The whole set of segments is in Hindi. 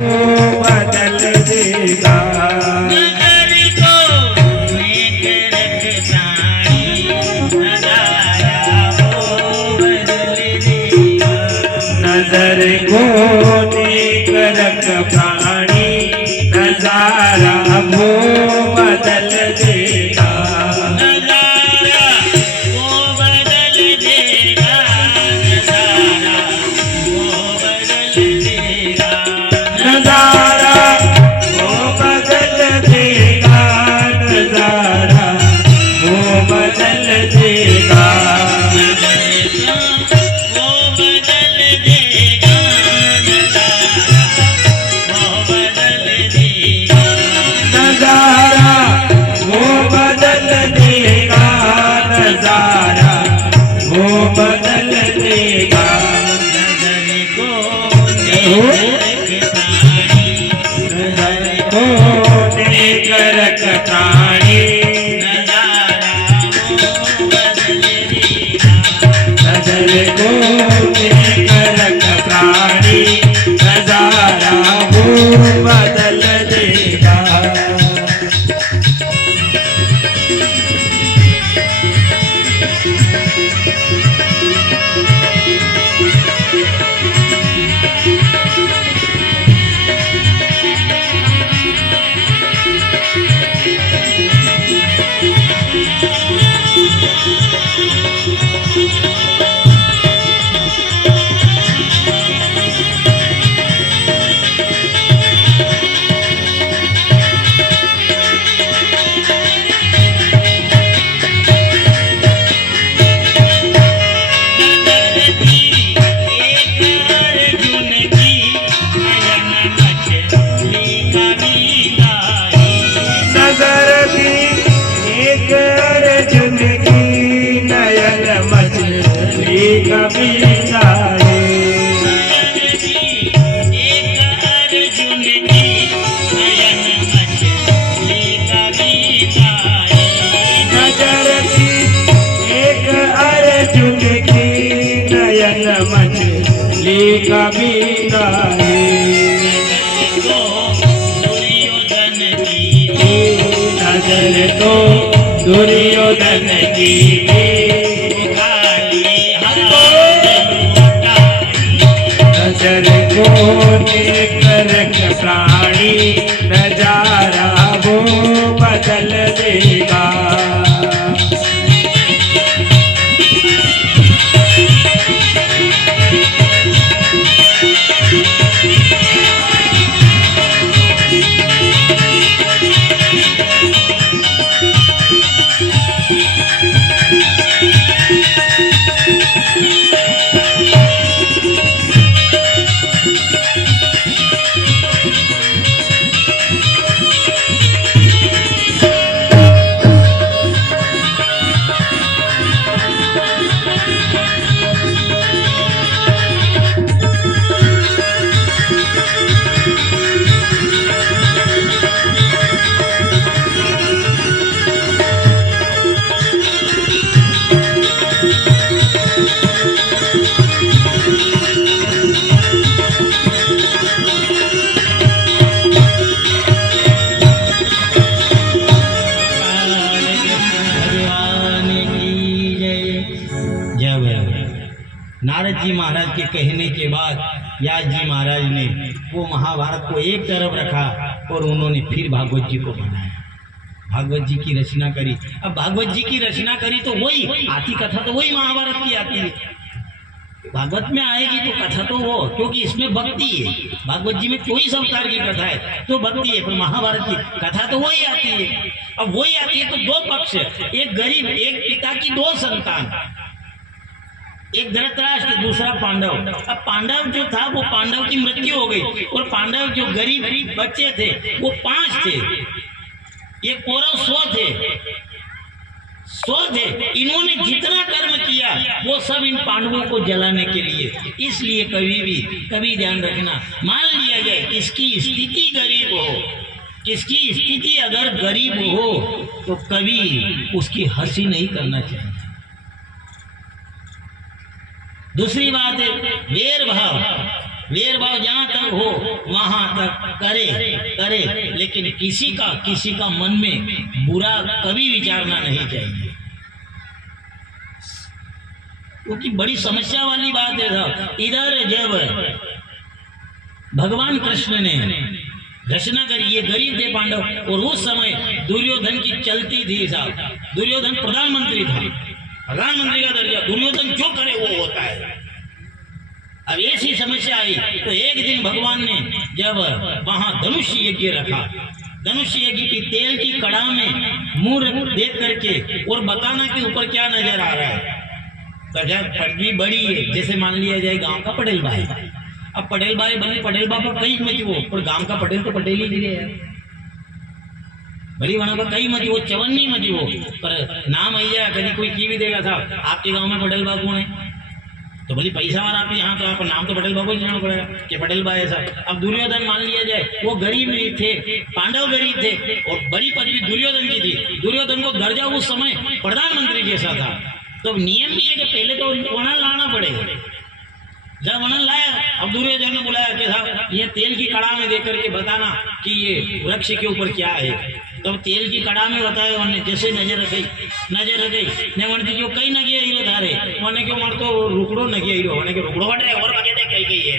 बदल देगा। नजर को नेक रखतानी नजारा वो बदल देगा। नजर को नेक रख प्राणी नजारा वो बदल देगा। नजारा वो बदल देगा। नजारा वो बदल देगा। नजारा वो बदल देगा। नजारा वो बदल देगा। वो बदल देगा। नजारा वो बदल देगा। नजारा वो बदल देगा। नजर को नजर को नेक रख प्राणी नजारा वो बदल देगा। नजर को नेक रख प्राणी नजारा वो बदल देगा। नजर थी एक अर्जुन की नयन मछली कभी गाए। नजर की एक अर्जुन की नयन मछली कभी गाए। नजर थी एक अर्जुन की नयन मछली कभी गाए। नजर तो दुर्योधन की खाली नजर को नेक रख प्राणी नजारा वो बदल देगा। नारद जी महाराज के कहने के बाद व्यास जी महाराज ने वो महाभारत को एक तरफ रखा और उन्होंने फिर भागवत जी को बनाया, भागवत जी की रचना करी। अब भागवत जी की रचना करी तो वही आती कथा तो वही महाभारत की आती है। भागवत में आएगी तो कथा तो वो, क्योंकि इसमें भक्ति है। भागवत जी में 24 अवतार की कथा है तो भक्ति है, पर महाभारत की कथा तो वही आती है। अब वही आती है तो दो पक्ष, एक गरीब, एक पिता की दो संतान, एक धृतराष्ट्र दूसरा पांडव। अब पांडव जो था वो पांडव की मृत्यु हो गई और पांडव जो गरीब बच्चे थे वो 5 थे, ये कौरव 100 थे। इन्होंने जितना कर्म किया वो सब इन पांडवों को जलाने के लिए। इसलिए कभी ध्यान रखना, मान लिया जाए किसकी स्थिति गरीब हो, किसकी स्थिति अगर गरीब हो तो कभी उसकी हंसी नहीं करना चाहिए। दूसरी बात है वेर भाव। वेर भाव जहां तक हो वहां तक करे करे, लेकिन किसी का मन में बुरा कभी विचारना नहीं चाहिए, क्योंकि बड़ी समस्या वाली बात है साहब। इधर जब भगवान कृष्ण ने रचना करी, ये गरीब थे पांडव, और उस समय दुर्योधन की चलती थी साहब। दुर्योधन प्रधानमंत्री था, प्रधानमंत्री का दर्जा, दुर्योधन जो करे वो होता है। अब ऐसी समस्या आई तो एक दिन भगवान ने जब वहां धनुष यज्ञ रखा, धनुष यज्ञ की तेल की कड़ा में मुंह देख करके और बताना कि ऊपर क्या नजर आ रहा है। तो जब पदवी बड़ी है, जैसे मान लिया जाए गांव का पटेल भाई, अब पटेल भाई बने पटेल बाबा कई मत वो, पर गांव का पटेल तो पटेल ही गिरे है, भली वहां पर कई मत वो, चवन्नी मत वो, पर नाम आइया कभी कोई की भी देगा साहब आपके गांव में पटेल बाबू है तो भले पैसा वाला आप यहाँ, तो आपका नाम तो पटेल बाबू ही जाना पड़ेगा कि पटेल भाई ऐसा। अब दुर्योधन मान लिया जाए वो गरीब नहीं थे, पांडव गरीब थे और बड़ी पदवी दुर्योधन की थी। दुर्योधन को दर्जा उस समय प्रधानमंत्री जैसा था, तो नियम भी है कि पहले तो वर्ण लाना पड़ेगा। जब वर्ण लाया, अब दुर्योधन ने बुलाया कि साहब ये तेल की कड़ा में देख करके बताना कि ये वृक्ष के ऊपर क्या है। तो तेल की कड़ा में बताया उन्होंने, जैसे नजर रख गई ने वनती जो कई नगिया हीरो धारे वने क्यों मर तो रुकड़ो नगिया हीरो वने के रुकड़ो बटे और बगे दे कई है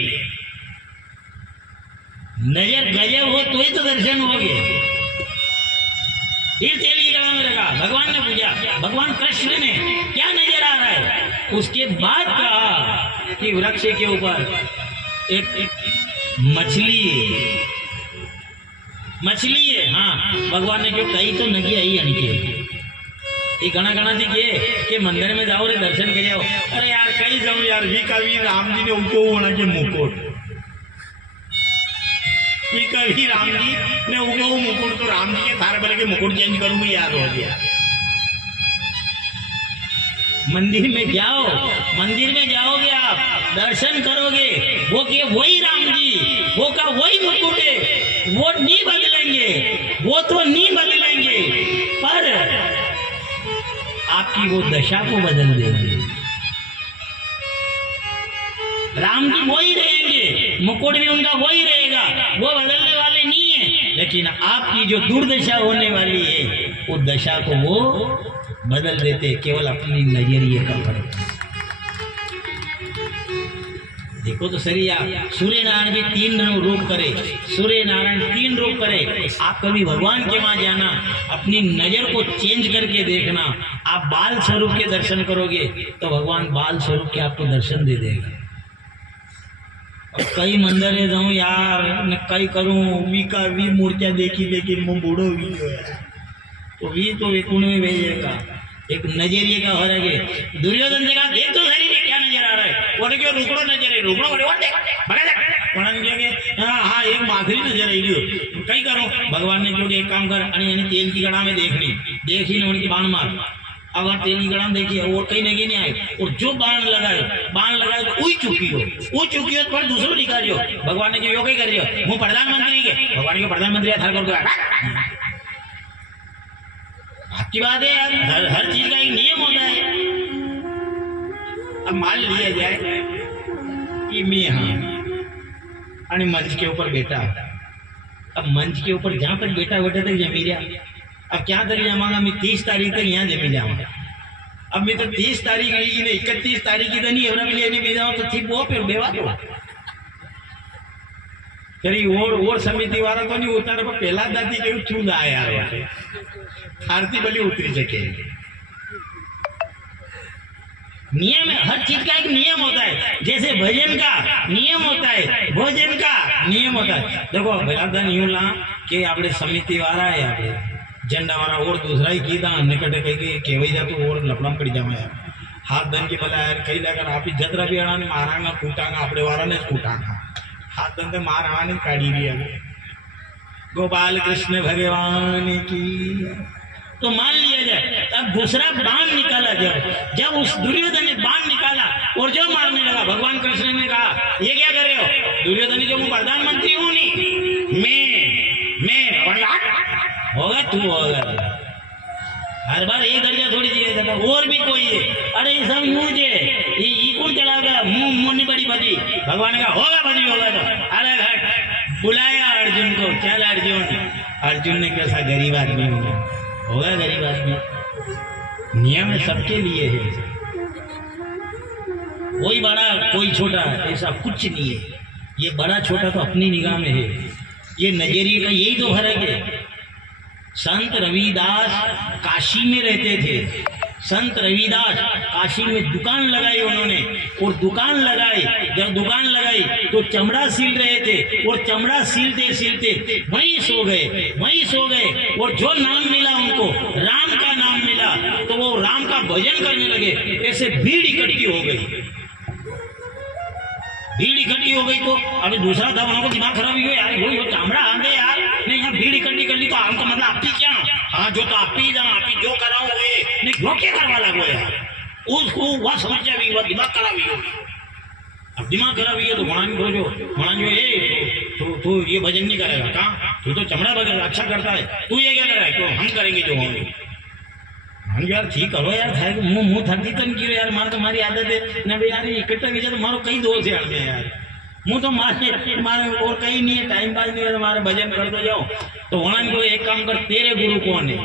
नजर गजब हो तो ही तो दर्शन हो गए। फिर तेल की कड़ा में रखा, भगवान ने पूछा, भगवान कृष्ण ने क्या नजर आ रहा है। उसके बाद कहा कि वृक्ष के ऊपर एक मछली है। हाँ, भगवान ने क्यों कही तो नगी आई अनके ये घना घना थी के मंदिर में जाओ रे दर्शन कर जाओ। अरे यार कहीं जाऊं यार, वी कभी राम जी ने उनको होना के मुकुट, वी कभी राम जी ने उनको मुकुट, तो राम जी के थारे पहले के मुकुट चेंज करूंगी याद हो गया। मंदिर में जाओ, मंदिर में जाओगे आप, दर्शन करोगे, वो के वही राम जी, वो का वही मुकुट है, वो नहीं बदलेंगे, वो तो नहीं बदलेंगे, पर आपकी वो दशा को बदल देंगे। राम जी वही रहेंगे, मुकुट भी उनका वही रहेगा, वो बदलने वाले नहीं है, लेकिन आपकी जो दुर्दशा होने वाली है वो दशा को वो बदल देते, केवल अपनी नजरिए का फर्क। देखो तो सही, आप सूर्य नारायण भी 3 रूप करे, सूर्य नारायण 3 रूप करे। आप कभी भगवान के वहां जाना, अपनी नजर को चेंज करके देखना, आप बाल स्वरूप के दर्शन करोगे तो भगवान बाल स्वरूप के आपको दर्शन दे देगा। अब कई मंदिर जाऊं यार, न कई करूं, वी मूर्तियां देखी लेकिन मुंह बूढ़ो भी तो वी तो विकुण में भेजेगा। एक नजरिए का फर्क है। दुर्योधन देखा, देख तो सही में क्या नजर आ रहा है, वो देखो रुकड़ो नजर है, रुकड़ो हाँ एक माखरी नजर आई कई करो। भगवान ने जो एक काम कर, तेल की कड़ा में देखी उनकी बाण मार। अगर तेल की कड़ा में देखी और कहीं नगे नहीं आए, और जो बाण लगाए तो उही चुकी हो पर दूसरों निकालियो। भगवान ने जो कर दियो, वो प्रधानमंत्री के भगवान के प्रधानमंत्री कर आपकी बात है यार, हर चीज का एक नियम होता है। अब मान लिया जाए कि मैं हाँ मंच के ऊपर बैठा, अब मंच के ऊपर जहां तक बैठा तक जमी गया। अब क्या तक जमाऊंगा, मैं 30 तारीख तक यहाँ जमी जाऊंगा। अब मैं तो 30 तारीख की नहीं, 31 तारीख की तो नहीं एवरा जाऊँ तो ठीक वो फिर बेवा दो खरी और समिति वाला तो नहीं उतार, पर पहला दादी के चूल आया यार, आरती भली उतरी सके। नियम है, हर चीज का एक नियम होता है। जैसे भजन का नियम होता है, भोजन का नियम होता है। देखो बराबर यूं ला कि आपने समिति वाला है, आपने झंडा वाला और दूसरा ही कीदा निकट कहीं केवई जा तो और लपड़ा पड़ जाओ यार, हाथ धन के बोला यार कहीं जाकर आप जतरा भी अड़ा मारांगा कूटांगा, अपने वाला ने कूटांगा, हाथ धन से मार आने काढ़ी भी अगर गोपाल कृष्ण भगवान की। तो मान लिया जाए अब दूसरा बाण निकाला, जब उस दुर्योधन ने बाण निकाला और जो मारने लगा, भगवान कृष्ण ने कहा ये क्या कर रहे हो। दुर्योधन जो मैं प्रधानमंत्री हूं नहीं, मैं होगा तू होगा, हर बार एक दर्जा थोड़ी दिया जाता, और भी कोई है, अरे ये सब यूं जे कौन चलाएगा मुंह नहीं बड़ी बजी। भगवान का होगा बजी होगा अर्जुन को, चल अर्जुन। अर्जुन ने कैसा गरीब आदमी होगा गरीब आदमी, नियम सबके लिए है, कोई बड़ा कोई छोटा ऐसा कुछ नहीं है। ये बड़ा छोटा तो अपनी निगाह में है, ये नजरिए का यही तो फर्क है। संत रविदास काशी में रहते थे, संत रविदास काशी में दुकान लगाई उन्होंने, और दुकान लगाई, जब दुकान लगाई तो चमड़ा सील रहे थे, और चमड़ा सीलते सीलते वहीं सो गए, और जो नाम मिला उनको, राम का नाम मिला, तो वो राम का भजन करने लगे। ऐसे भीड़ इकट्ठी हो गई, तो अभी दूसरा था, उनको दिमाग खराब हो गया, यार वो चामड़ा आ गए यार, नहीं यहाँ भीड़ इकट्ठी कर ली तो हमको मतलब आप ही क्या, हाँ जो तो आप ही जो कराओ हुए नहीं, जो क्या करवा लगो यार, उसको वह समस्या भी हुआ, दिमाग खराब ही होगी। अब दिमाग खराब हुई है तो वहाँ जो ये तो ये भजन नहीं करेगा, कहाँ तू तो चमड़ा भजन अच्छा करता है, तू ये क्या कर रहा है, तो हम करेंगे जो होंगे। हम यार ठीक करो यार, था मुँह थकती तो नहीं क्यों यार, मार तुम्हारी आदत है ना भाई यार, इकट्ठा विचार तो मारो कई दोस्त यार में यार, मुँह तो मारे और कहीं नहीं है, टाइम पास नहीं है, तुम्हारे भजन कर दो जाओ। तो वहाँ को एक काम कर, तेरे गुरु कौन है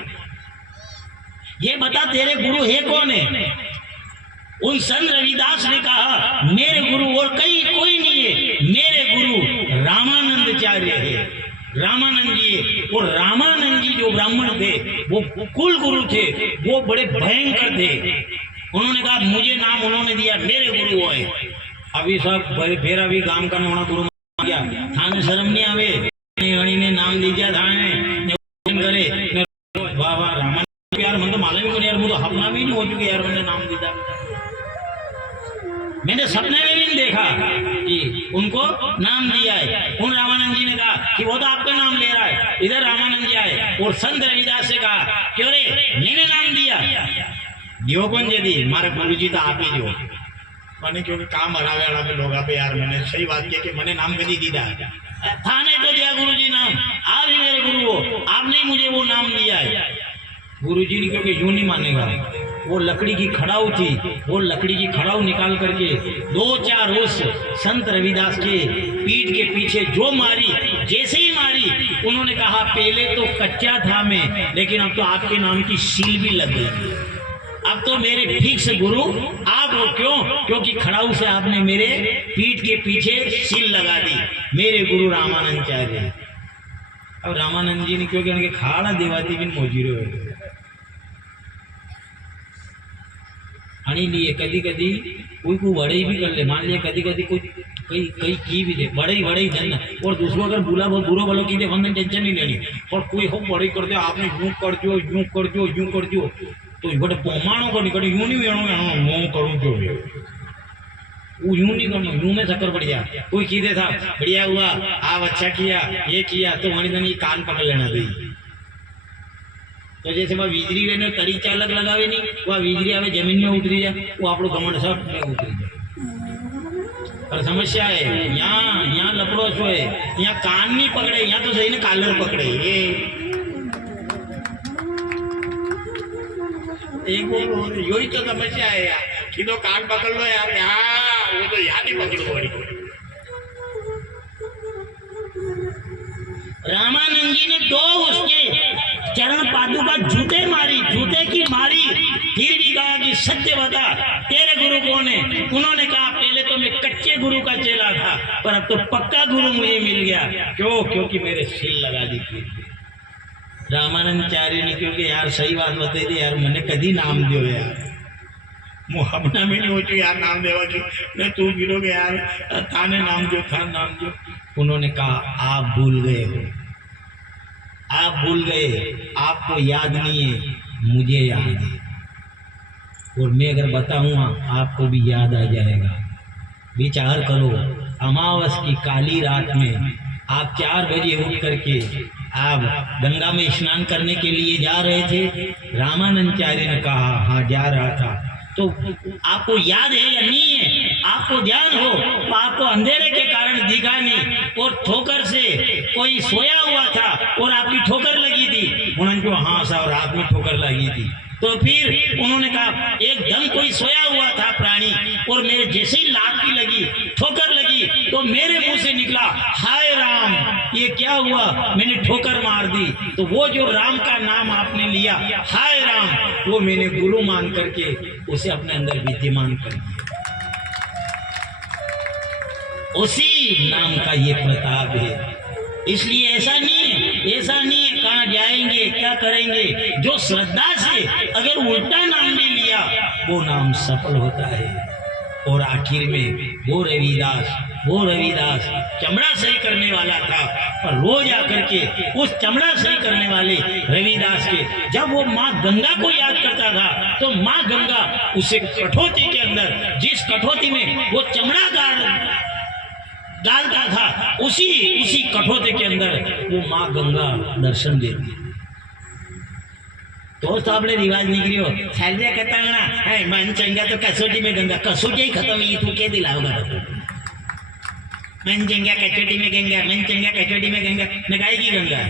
ये बता, तेरे गुरु है कौन है? उन संत रविदास ने कहा मेरे गुरु और कोई नहीं है, मेरे गुरु रामानंदाचार्य है, रामानंद जी। और रामानंद जी जो ब्राह्मण थे वो कुल गुरु थे, वो बड़े भयंकर थे। उन्होंने कहा मुझे नाम उन्होंने दिया, मेरे गुरु वो है। अभी सब फिर अभी गांव का नोना गुरु गया, थाने शर्म नहीं आवे, ने नाम दीजिए थाने करे, वाह वाह रामानंद यार, मन तो मालूम ही नहीं यार, मुझे अपना भी नहीं हो चुके यार, मैंने नाम दिया, मैंने सपने में भी नहीं देखा कि उनको नाम दिया है। उन रामानंद जी ने कहा कि वो तो आपका नाम ले रहा है, इधर रामानंद जी आए और संत रविदास से कहा क्यों रे मैंने नाम दिया, दियो कौन जे दी, मारे गुरु जी तो आप ही जो मैंने, क्योंकि काम हरावे वाला पे लोग पे यार, मैंने सही बात की कि मैंने नाम कभी दीदा था नहीं तो दिया गुरु जी नाम, आप ही मेरे गुरु हो, आपने मुझे वो नाम दिया है। गुरु जी ने क्योंकि यूं नहीं मानेगा, वो लकड़ी की खड़ाऊ थी, वो लकड़ी की खड़ाऊ निकाल करके 2-4 उस संत रविदास के पीठ के पीछे जो मारी, जैसे ही मारी उन्होंने कहा पहले तो कच्चा था मैं, लेकिन अब तो आपके नाम की सील भी लग गई, अब तो मेरे फिक्स गुरु आप हो। क्यों? क्योंकि खड़ाऊ से आपने मेरे पीठ के पीछे सील लगा दी, मेरे गुरु रामानंदाचार्य। अब रामानंद जी ने क्योंकि उनके खाड़ा देवाती भी मोजीरो है आनी लिए, कदी कदी कोई को बड़े भी कर ले, मान लिया कदी कदी कोई कई की भी दे बड़े जन, और दूसरों अगर बुला बहुत बुरो भलो की दे, हमने टेंशन नहीं लेनी, और कोई हो बड़े कर दे, आपने यूं कर दो तो बड़े पोमाणों को निकल यूं नहीं वेणो मैं करूँ जो वो यूं नहीं करना, यूं में चक्कर पड़ जाए। कोई की दे था बढ़िया हुआ, आप अच्छा किया, ये किया, तो वहीं तक ये कान पकड़ लेना गई। तो जैसे वह वीजरी वे तड़ी चालक लगावे नहीं, वह वीजरी आवे जमीन में उतरी जाए, वो आप लोग घमंड सब में उतरी जाए। पर समस्या है यहाँ लपड़ो छो है, यहाँ कान नहीं पकड़े, यहाँ तो सही ने कालर पकड़े, ये एक यो ही तो समस्या है यार, कि तो कान पकड़ लो यार, यहाँ वो तो यहाँ नहीं पकड़ो। रामानंद जी ने 2 उसके चरण पादुका जूते की मारी, फिर भी कहा कि सत्य बता तेरे गुरु कौन है? उन्होंने कहा पहले तो मैं कच्चे गुरु का चेला था, पर अब तो पक्का गुरु मुझे मिल गया। क्यों? क्योंकि मेरे सील लगा दी थी। रामानंदाचार्य ने क्योंकि यार सही बात बताई थी यार, मैंने कभी नाम दियो यार, मुहबना में नहीं हो चुकी यार नाम देवा की, मैं तू गिरोगे यार, थाने नाम दो। उन्होंने कहा आप भूल गए हो, आप भूल गए, आपको याद नहीं है, मुझे याद है, और मैं अगर बताऊंगा आपको भी याद आ जाएगा। विचार करो, अमावस की काली रात में आप 4 बजे उठ करके आप गंगा में स्नान करने के लिए जा रहे थे। रामानंदाचार्य ने कहा हाँ जा रहा था। तो आपको याद है या नहीं है? आपको ध्यान हो तो आपको अंधेरे के कारण दिखा नहीं, और ठोकर से कोई सोया हुआ था और आपकी ठोकर लगी थी। उन्होंने को हाँ साहब रात में ठोकर लगी थी। तो फिर उन्होंने कहा एकदम कोई सोया हुआ था प्राणी, और मेरे जैसे ही लात की लगी, ठोकर लगी, तो मेरे मुंह से निकला हाय राम, ये ये क्या हुआ, मैंने ठोकर मार दी। तो वो जो राम का नाम आपने लिया, हाय राम, वो मैंने गुरु मान करके उसे अपने अंदर विद्यमान कर दिया। उसी नाम का ये प्रताप है। इसलिए ऐसा नहीं है कहाँ जाएंगे क्या करेंगे, जो श्रद्धा से अगर उल्टा नाम भी लिया वो नाम सफल होता है। और आखिर में वो रविदास चमड़ा सही करने वाला था, और रोज आकर के उस चमड़ा सही करने वाले रविदास के जब वो माँ गंगा को याद करता था तो माँ गंगा उसे कठौती के अंदर, जिस कठौती में वो चमड़ा डालता था, उसी कठौते के अंदर वो माँ गंगा दर्शन देती। तो आपने रिवाज निकलियो सैलरी कहता ना है मन चंगा तो कसौटी में गंगा, कसौटी ही खत्म ही तू क्या दिलाओगा। मन चंगा कसौटी में गंगा, मन चंगा कसौटी में गंगा, नगाई की गंगा।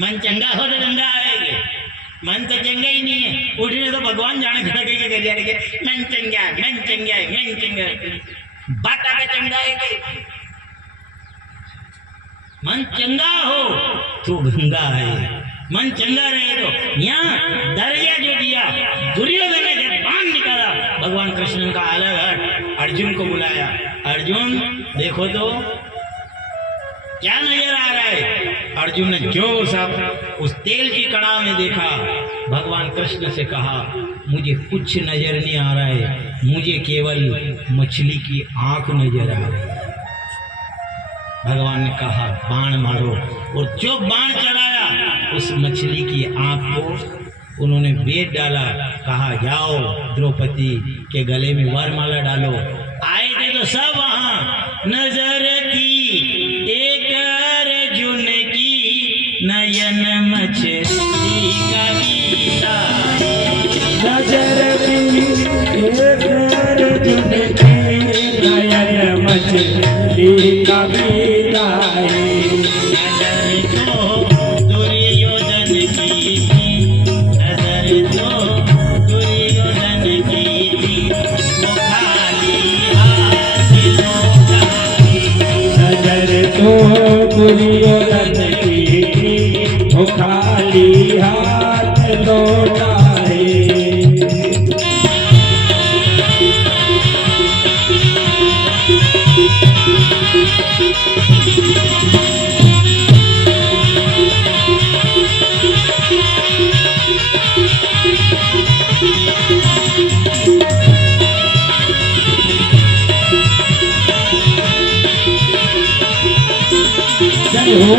मन चंगा हो तो गंगा आएगी, मन तो चंगा ही नहीं है, उठने तो भगवान जाने खड़ा के कर जाने के मन चंगा बात आगे चंगा है। मन चंगा हो तो गंगा है, मन चंगा रहे तो यहाँ दरिया जो दिया दुर्योधन ने जब बाण निकाला, भगवान कृष्ण का अलग हट अर्जुन को बुलाया, अर्जुन देखो तो क्या नजर आ रहा है। अर्जुन ने जो उस तेल की कड़ाह में देखा, भगवान कृष्ण से कहा मुझे कुछ नजर नहीं आ रहा है, मुझे केवल मछली की आंख नजर आ रही है। भगवान ने कहा बाण मारो, और जो बाण चलाया उस मछली की आंख को उन्होंने वेद डाला, कहा जाओ द्रौपदी के गले में वरमाला डालो। आए थे तो सब वहां, नजर थी एक अर्जुन की नयन मछली का बीता, नजर थी एक अर्जुन की नयन मछली का बीता है। नजर तो दुर्योधन की थी, नजर तो दुर्योधन की थी, वो खाली हाथ लौटा है। नजर तो दुर्योधन की थी, वो खाली हाथ लौटा है। जय हो।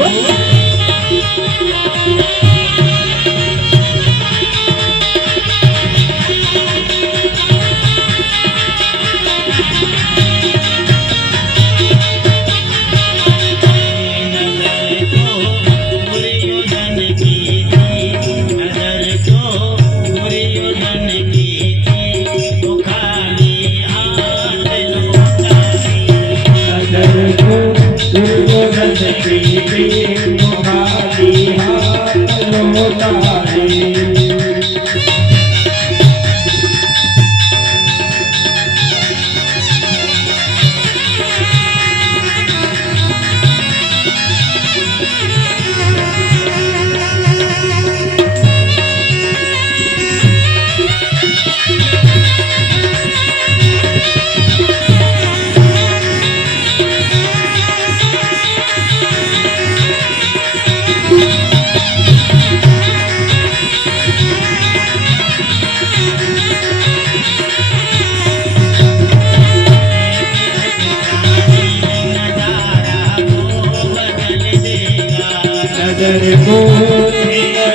नजर को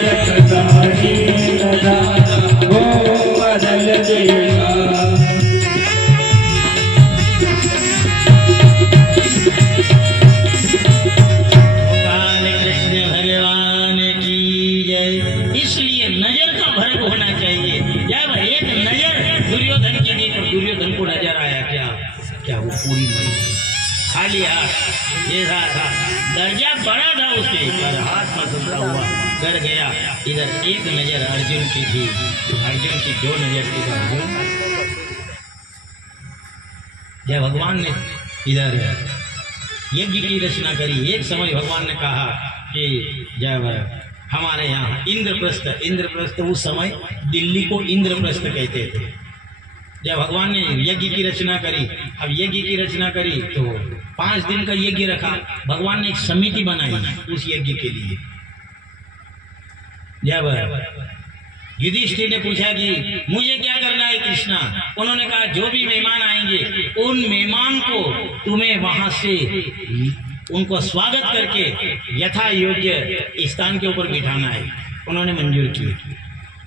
रखता ही नजारा वो बदल देगा। कृष्ण भगवान की जय। इसलिए नजर का फर्क होना चाहिए। जब एक नजर दुर्योधन की दी तो दुर्योधन को नजर आया क्या वो पूरी नहीं, खाली हाथ जैसा था, दर्जा बड़ा था उसके, पर हाथ में टूटा हुआ कर गया। इधर एक नजर अर्जुन की थी, अर्जुन की जो नजर थी अर्जुन, जय भगवान ने इधर यज्ञ की रचना करी। एक समय भगवान ने कहा कि जब हमारे यहाँ इंद्रप्रस्थ उस समय दिल्ली को इंद्रप्रस्थ कहते थे। जब भगवान ने यज्ञ की रचना करी, अब यज्ञ की रचना करी तो 5 दिन का यज्ञ रखा। भगवान ने एक समिति बनाई उस यज्ञ के लिए। जब युधिष्ठिर ने पूछा कि मुझे क्या करना है कृष्णा, उन्होंने कहा जो भी मेहमान आएंगे उन मेहमान को तुम्हें वहां से उनको स्वागत करके यथा योग्य स्थान के ऊपर बिठाना है। उन्होंने मंजूर की।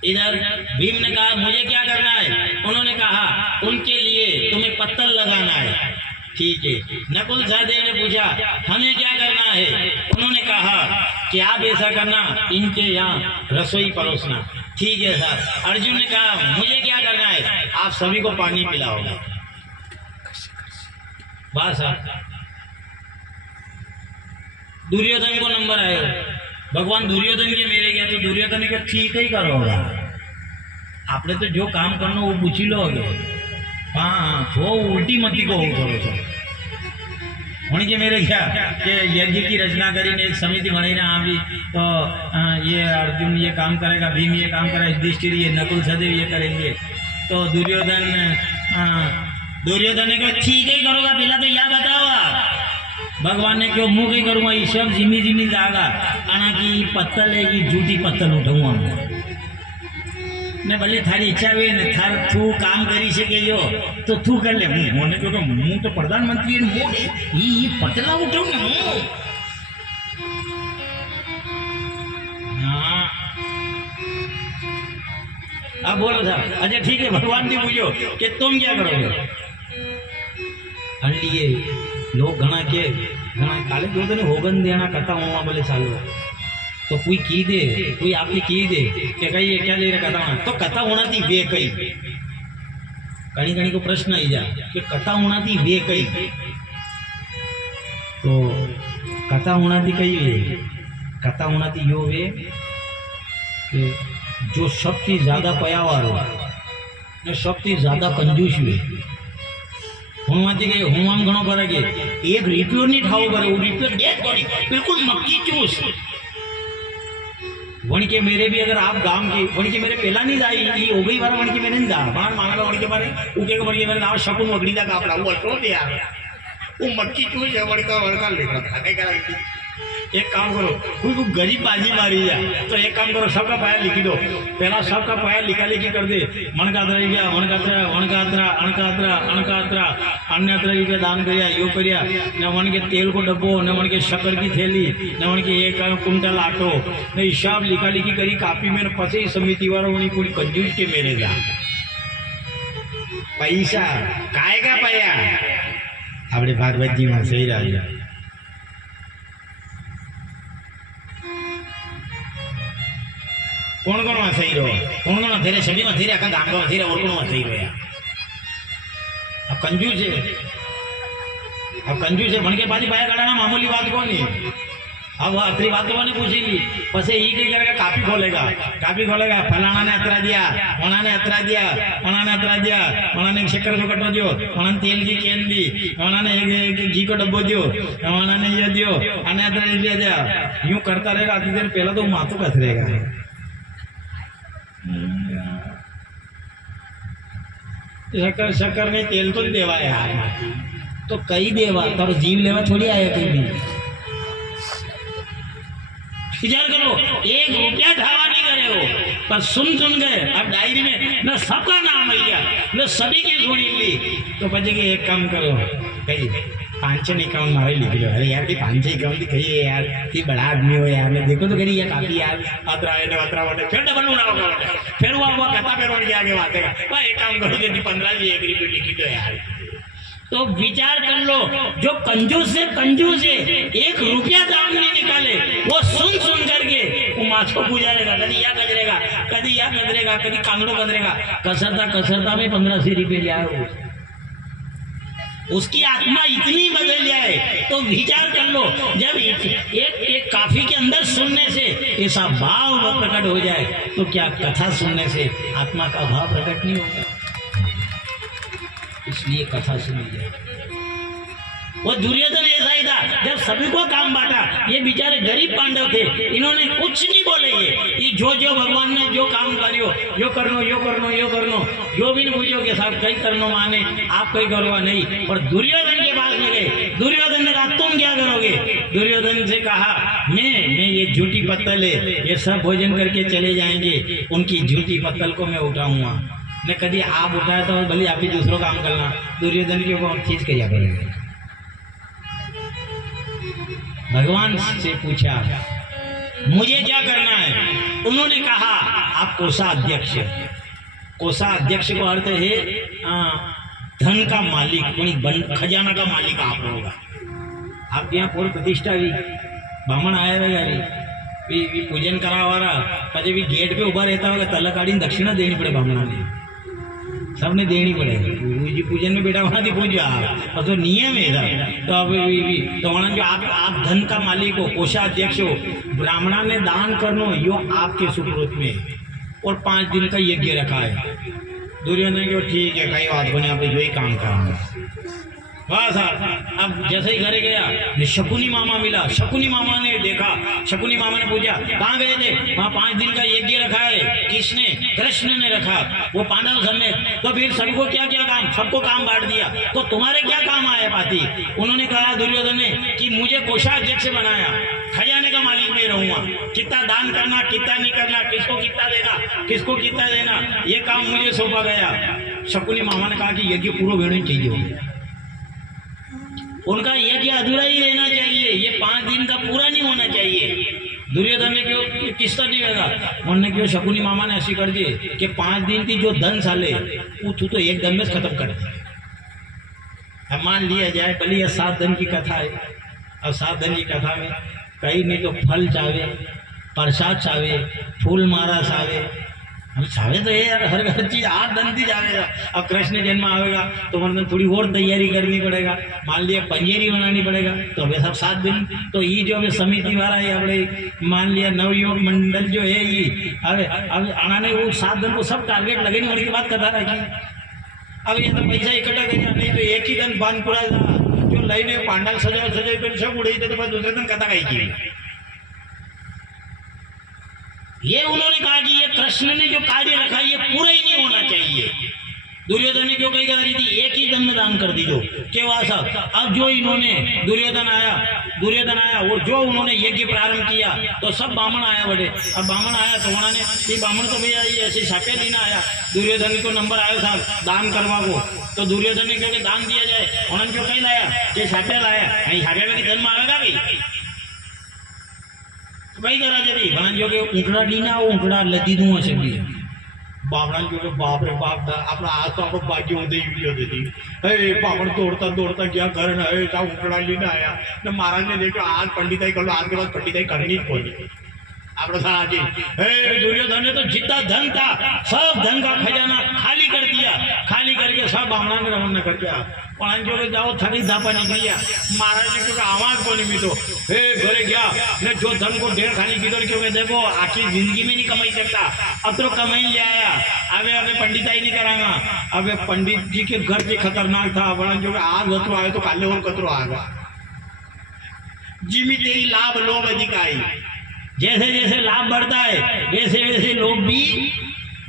इधर भीम ने कहा मुझे क्या करना है, उन्होंने कहा उनके लिए तुम्हें पत्तल लगाना है। ठीक है। नकुल सहदेव ने पूछा हमें क्या करना है, उन्होंने कहा कि आप ऐसा करना इनके यहाँ रसोई परोसना। ठीक है सर। अर्जुन ने कहा मुझे क्या करना है, आप सभी को पानी पिलाओगे। बस दुर्योधन को नंबर आया। भगवान दुर्योधन के मेरे गया तो दुर्योधन ने कहा ठीक ही करोगा, आपने तो जो काम करना वो पूछी लो। हाँ वो उल्टी मती को हो करो सर। होने के मेरे क्या कि यज्ञ की रचना करी ने एक समिति बनाई ना अभी तो ये अर्जुन ये काम करेगा, भीम ये काम करेगा, युधिष्ठिर ये, नकुल सहदेव ये करेंगे। तो दुर्योधन ने कहा ठीक ही करोगा, पहला तो यह बताओ आप। भगवान ने क्यों मुँह कहीं करूँगा, ये सब जिमी जिमी जाएगा आना की पत्तल है कि झूठी पत्तल उठाऊंगा ने भले थारी इच्छा हुई ने थार तू काम करी सके जो तो तू कर ले। मुँह तो मुँह तो प्रधानमंत्री मुँह ये पतला उठाऊ ना मुँह। हाँ अब बोलो साहब। अच्छा ठीक है, भगवान जी पूछो कि तुम क्या करोगे। लिए लोग घना काले जो ने होगन देना कथा हुआ बोले चालू तो कोई की दे, कोई आपकी की दे क्या कही क्या ले रहा कथा तो कथा होना थी वे कई कहीं कहीं को प्रश्न आई जा कि कथा होना थी वे कई तो कथा होना थी कई वे कथा होना थी यो वे कि जो सबसे ज्यादा पयावार हो ने सबसे ज्यादा कंजूस हुए हुनवाती गए हुमाम घणो फरक है। एक रुपयो नहीं ठाओ करे वो रुपयो दे कोनी बिल्कुल मक्की चूस वण के मेरे भी अगर आप गांव की वण के मेरे पहला नहीं जाई ये हो गई बार वण के मेरे नहीं जा बाहर मांगा वण के मारे उके के वण के मेरे नाम शकुन वगड़ी का कापड़ा वो अटो दे यार वो मक्की चूस है वण का लेकर नहीं करा। एक काम करो कोई गरीब बाजी मारी है तो एक काम करो सबका पाया लिखी दो, पहला सबका पाया लिखा लिखी कर दे। मनकात्रा गया मनकात्रा अणकात्रा अन्यत्र दान करिया यो करिया न मन के तेल को डब्बो न मन के शक्कर की थैली न मन के 1 कुंटल आटो न हिसाब लिखा लिखी करी कापी में पसे समिति वालों पूरी कंजूस के मेरे जा पैसा काय का पाया अपने भागवत जी में सही राजा कौन सही रहो कौन तेरे सभी में तेरे गांव में तेरे और कौन सही रहो यार। अब कंजूस है बन के बाजी पाया गड़ाना मामूली बात को नहीं। अब अपनी बात तो नहीं पूछेगी पसे ये क्या करेगा कापी खोलेगा फलाना ने अतरा दिया वना ने अतरा दिया वना ने शक्कर को कटो दियो वना ने तेल की कैन दी वना ने घी को डब्बो दियो वना ने ये दियो अने अतरा दिया यूं करता रहेगा आधी देर पहला तो माथो कथरेगा शक्कर में तेल तो देवा यार तो कई देवा तो जीव लेवा थोड़ी आया कहीं भी विचार करो 1 रुपया ढावा नहीं करे हो पर सुन गए। अब डायरी में न सबका नाम आइया न सभी की सुनी ली तो बचे कि एक काम करो कही 551 मारे लिख लो। अरे यार 551 कही यार कि बड़ा आदमी हो यार मैं देखो तो करी यार काफी यार अतरा वाटे फिर डबल उड़ाओ फिर वो कथा फिर उड़ के आगे बातेगा भाई एक काम करो यदि 15 जी 1 रुपये लिखी दो यार। तो विचार कर लो जो कंजूस है 1 रुपया दाम नहीं निकाले वो सुन करके वो माछो पूजाएगा कभी या गजरेगा कभी कांगड़ो गजरेगा कसरता में 1500 रुपये ले आए उसकी आत्मा इतनी बदल जाए। तो विचार कर लो जब एक काफी के अंदर सुनने से ऐसा भाव प्रकट हो जाए तो क्या कथा सुनने से आत्मा का भाव प्रकट नहीं होगा। इसलिए कथा सुनी जाए। वो दुर्योधन ऐसा ही था, जब सभी को काम बांटा, ये बेचारे गरीब पांडव थे, इन्होंने कुछ नहीं बोले। ये जो जो भगवान ने जो काम करियो, यो करनो यो करनो यो करनो, जो भी नहीं पूछो कि साहब कई करनो माने, आप कई करवा नहीं। और दुर्योधन के पास में गए, दुर्योधन ने कहा तुम क्या करोगे? दुर्योधन से कहा मैं ये झूठी पत्तल है, ये सब भोजन करके चले जाएंगे, उनकी झूठी पत्तल को मैं उठाऊंगा। मैं कभी आप उठाया तो भले आप ही दूसरों काम करना। दुर्योधन के ऊपर चीज क्या करेंगे? भगवान से पूछा मुझे क्या करना है? उन्होंने कहा आप कोषाध्यक्ष। कोषाध्यक्ष को अर्थ है धन का मालिक, खजाना का मालिक आप होगा। आप यहाँ पूर्ण प्रतिष्ठा भी ब्राह्मण आया होगा भी पूजन करावारा, कभी भी गेट पे उभा रहता होगा, तला काढ़ी दक्षिणा देनी पड़े ब्राह्मणा ने, सबने देनी पड़ेगी। गुरु जी पूजन में बेटा वहाँ पूजो आप, और तो नियम है इधर। तो अब तो वहाँ जो आप धन का मालिक हो, कोषाध्यक्ष हो, ब्राह्मणा ने दान करनो यो आपके सुपुर्द में, और 5 दिन का यज्ञ रखा है। दुर्योधन को ठीक है, कई बात बने, आप जो ही काम कराऊंगा बस। अब जैसे ही घरे गया, शकुनी मामा मिला। शकुनी मामा ने देखा, शकुनी मामा ने पूछा कहाँ गए थे? वहाँ 5 दिन का यज्ञ रखा है। किसने? कृष्ण ने रखा, वो पांडव समेत। तो फिर सबको क्या क्या काम, सबको काम बांट दिया, तो तुम्हारे क्या काम आए पाती? उन्होंने कहा दुर्योधन ने कि मुझे कोषाध्यक्ष बनाया, खजाने का मालिक मैं रहूंगा, कितना दान करना कितना नहीं करना, किसको कितना देना किसको कितना देना, ये काम मुझे सौंपा गया। शकुनी मामा ने कहा कि यज्ञ पूरा होना चाहिए, उनका यज्ञ अधूरा ही रहना चाहिए, ये 5 दिन का पूरा नहीं होना चाहिए। दुर्योधन ने क्यों किस्सा नहीं लगा, उन्होंने क्यों शकुनी मामा ने ऐसी कर दी कि 5 दिन की जो धन साले वो तू तो एक दिन में खत्म कर दे। अब मान लिया जाए भले यह 7 दिन की कथा है, अब 7 दिन की कथा में कहीं नहीं तो फल चावे, प्रसाद चावे, फूल मारा चावे, हम चाहे तो ये यार हर चीज 8 दिन की जाएगा। अब कृष्ण जन्म आएगा तो मतलब थोड़ी और तैयारी करनी पड़ेगा, मान लिया पंजेरी बनानी पड़ेगा, तो अभी सब 7 दिन। तो ये जो अभी समिति वाला है अपने मान लिया नवयुवक मंडल जो है ये अब आने वो 7 दिन को सब टारगेट लगे नहीं, उनकी बात कथा रखी। अब ये तो पैसा इकट्ठा कर नहीं तो एक ही दिन बांध पूरा जो लईने पांडल सजाए फिर सब उड़े तो दूसरे दिन कथा कही की। ये उन्होंने कहा कि ये कृष्ण ने जो कार्य रखा ये पूरा ही नहीं होना चाहिए। दुर्योधन ने क्यों कही करी थी एक ही दिन में दान कर दी जो केवा साहब। अब जो इन्होंने दुर्योधन आया और जो उन्होंने यज्ञ प्रारंभ किया तो सब ब्राह्मण आया बड़े। अब ब्राह्मण आया तो उन्होंने ये ब्राह्मण तो भैया ये ऐसे छापे लेना आया, दुर्योधन को नंबर आया साहब दान करवा को, तो दुर्योधन ने क्योंकि दान दिया जाए उन्होंने क्यों कहीं लाया कि छापे लाया, कहीं छापे में जन्म आएगा भाई कई करा जरी भान जो के ऊँकड़ा लीना ऊँकड़ा लदी दूँ हसे भी बावड़ा जो के बाप रे बाप था अपना आज तो आपको बाकी होते ही वीडियो देती है बावड़ दौड़ता क्या करना है क्या ऊँकड़ा लीना आया न महाराज ने देखो आज पंडिताई कर लो, आज के बाद पंडिताई करनी पड़ी आप जी। दुर्योधन ने तो जितना धन था सब धन का खजाना खाली कर दिया, खाली करके सब ब्राह्मणा ने रवाना कर दिया। जो जाओ थरी धापा निकल गया, महाराज ने क्योंकि आवाज को नहीं मिलो घरे गया ने जो धन को ढेर खाली किधर क्योंकि देखो आखिर जिंदगी में नहीं कमाई सकता, अब तो कमाई ले आया, अबे पंडिताई नहीं करांगा। अबे पंडित जी के घर से खतरनाक था बड़ा जो आज कतरो आए तो काले और कतरो आएगा। जिमी तेरी लाभ लोभ अधिक आई, जैसे जैसे लाभ बढ़ता है वैसे वैसे लोभ भी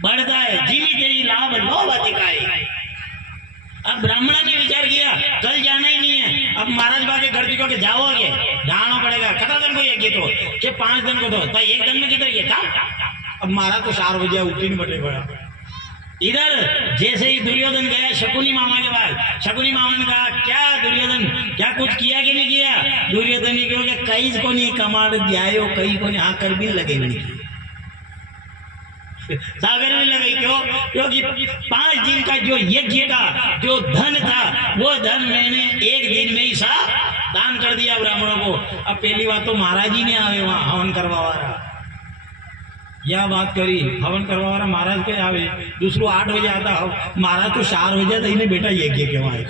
बढ़ता है। जिमी तेरी लाभ लोभ अधिक आई। अब ब्राह्मण ने विचार किया कल जाना ही नहीं है, अब महाराज बाबा के घर दिखो के जाओगे जाना पड़ेगा। कितना दिन को यज्ञ तो कि 5 दिन को तो एक दिन में किधर ये था। अब महाराज तो 4 बजे उठी नहीं बटे गया। इधर जैसे ही दुर्योधन गया शकुनी मामा के पास, शकुनी मामा ने कहा क्या दुर्योधन क्या कुछ किया कि नहीं किया? दुर्योधन ने क्योंकि कई को नहीं कमाड़ दिया, कई को नहीं हाँ कर भी लगे नहीं, सागर में लगे। क्यों? क्योंकि 5 दिन का जो यज्ञ का जो धन था वो धन मैंने एक दिन में ही सा दान कर दिया ब्राह्मणों को। अब पहली बात तो महाराज ही ने आवे वहां हवन करवा रहा, यह बात करी हवन करवा रहा महाराज के आवे। दूसरो 8 बजे आता महाराज तो 4 बजे तो इन्हें बेटा यज्ञ के वहां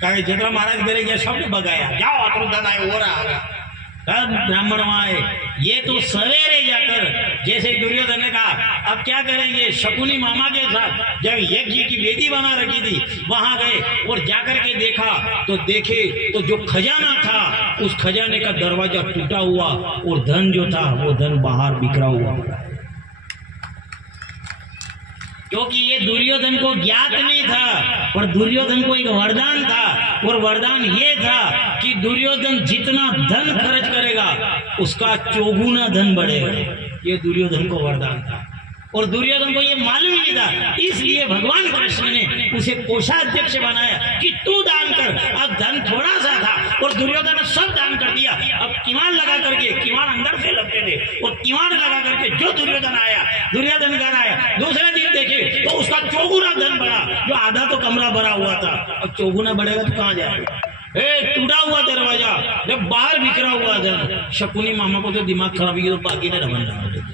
कहे जितना महाराज करे गया सब बगाया जाओ अतरो धन आए हो रहा तब ब्राह्मण वहां आए। ये तो सवेरे जाकर जैसे दुर्योधन ने कहा अब क्या करेंगे, शकुनी मामा के साथ जब यज्ञ की वेदी बना रखी थी वहां गए और जाकर के देखा तो देखे तो जो खजाना था उस खजाने का दरवाजा टूटा हुआ और धन जो था वो धन बाहर बिखरा हुआ, क्योंकि ये दुर्योधन को ज्ञात नहीं था। पर दुर्योधन को एक वरदान था और वरदान ये था कि दुर्योधन जितना धन खर्च करेगा उसका चौगुना धन बढ़ेगा। ये दुर्योधन को वरदान था और दुर्योधन को ये मालूम ही नहीं था, इसलिए भगवान कृष्ण ने उसे कोषाध्यक्ष बनाया कि तू दान कर। अब धन थोड़ा सा था और दुर्योधन ने सब दान कर दिया। अब किवाड़ लगा करके, किवाड़ अंदर से लगते थे और किवाड़ लगा करके जो दुर्योधन आया, दुर्योधन घर आया, दूसरे दिन देखे तो उसका चौगुना धन बढ़ा। जो आधा तो कमरा भरा हुआ था अब चौगुना बढ़ेगा तो कहाँ जाएगा। टूटा हुआ दरवाजा, जब बाहर बिखरा हुआ धन। शकुनी मामा को तो दिमाग खराब ही, तो बाकी ने रमन।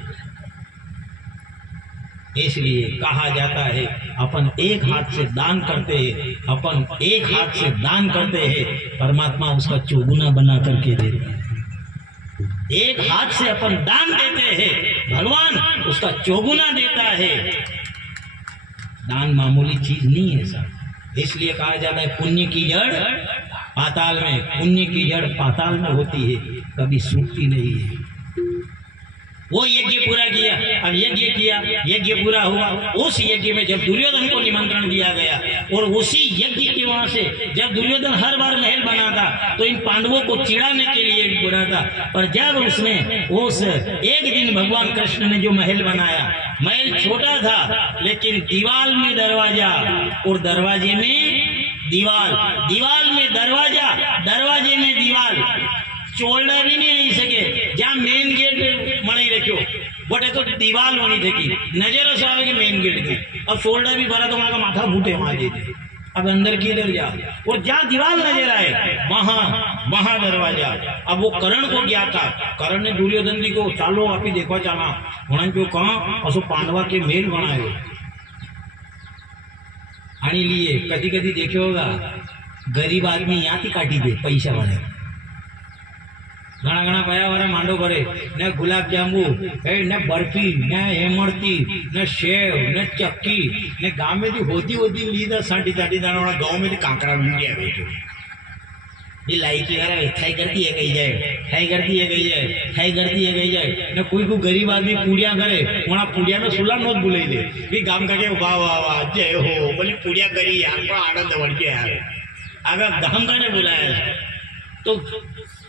इसलिए कहा जाता है अपन एक हाथ से दान करते हैं, अपन एक हाथ से दान करते हैं, परमात्मा उसका चौगुना बना करके देता है। एक हाथ से अपन दान देते हैं, भगवान उसका चौगुना देता है। दान मामूली चीज नहीं है सर। इसलिए कहा जाता है पुण्य की जड़ पाताल में, पुण्य की जड़ पाताल में होती है, कभी सूखती नहीं है। वो यज्ञ पूरा किया, अब यज्ञ किया, यज्ञ पूरा हुआ। उस यज्ञ में जब दुर्योधन को निमंत्रण दिया गया और उसी यज्ञ के वहां से जब दुर्योधन हर बार महल बनाता तो इन पांडवों को चिढ़ाने के लिए भी बनाता, पर जब उसने उस एक दिन भगवान कृष्ण ने जो महल बनाया, महल छोटा था लेकिन दीवाल में दरवाजा और दरवाजे में दीवाल, दीवाल में दरवाजा, दरवाजे में दीवाल, चोलडा भी नहीं आई सके। जहाँ मेन गेट मनाई रखो बटे तो दीवाल बनी थी, नजर से आवे कि मेन गेट की। अब चोलडा भी भरा तो वहां का माथा फूटे वहां देते। अब अंदर किधर जा, और जहाँ दीवाल नजर आए वहां वहां दरवाजा। अब वो कर्ण को गया था, कर्ण ने दुर्योधन जी को चालो आप ही देखो चाला होना क्यों कहा असो पांडवा के मेल बनाए आणि लिए। कधी कधी देखे होगा गरीब आदमी यहाँ थी काटी दे पैसा वाले, घना घना पया वाला मांडो करे न गुलाब जांबू न बर्फी न हेमड़ती न शेव न चक्की न गांव में होती होती ली था साटी साटी दाना वाला गांव में कांकड़ा मिल गया। ये लाइकी वाला थाई करती है गई जाए, थाई करती है गई जाए, थाई करती है गई जाए न कोई को गरीब आदमी पूड़िया करे वहाँ पूड़िया में सुला नोत बुलाई दे भी गांव का के वाह वाह वाह जय हो बोले पूड़िया करी यार को आनंद बढ़ गया यार। अगर गांव का ने बुलाया तो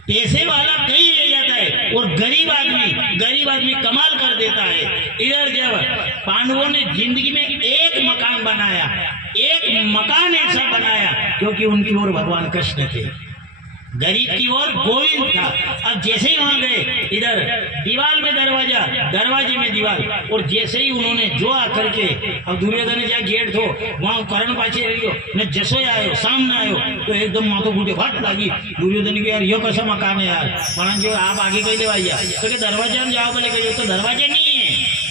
पैसे वाला कहीं ले जाता है और गरीब आदमी कमाल कर देता है। इधर जब पांडवों ने जिंदगी में एक मकान बनाया, एक मकान ऐसा बनाया क्योंकि उनकी ओर भगवान कृष्ण थे, गरीब की ओर गोविंद था। अब जैसे ही वहां गए इधर दीवार में दरवाजा, दरवाजे में दीवार, और जैसे ही उन्होंने जो आकर के अब दुर्योधन ने जहाँ गेट थो वहां कर्ण पाछे रहियो न जसो आयो सामने आयो तो एकदम माथो फूटे फट लगी दुर्योधन के यार यो कैसा मकान है यार। मना जो आप आगे कही देवाइया तो कि दरवाजा में जाओ बोले कहिए तो दरवाजा नहीं है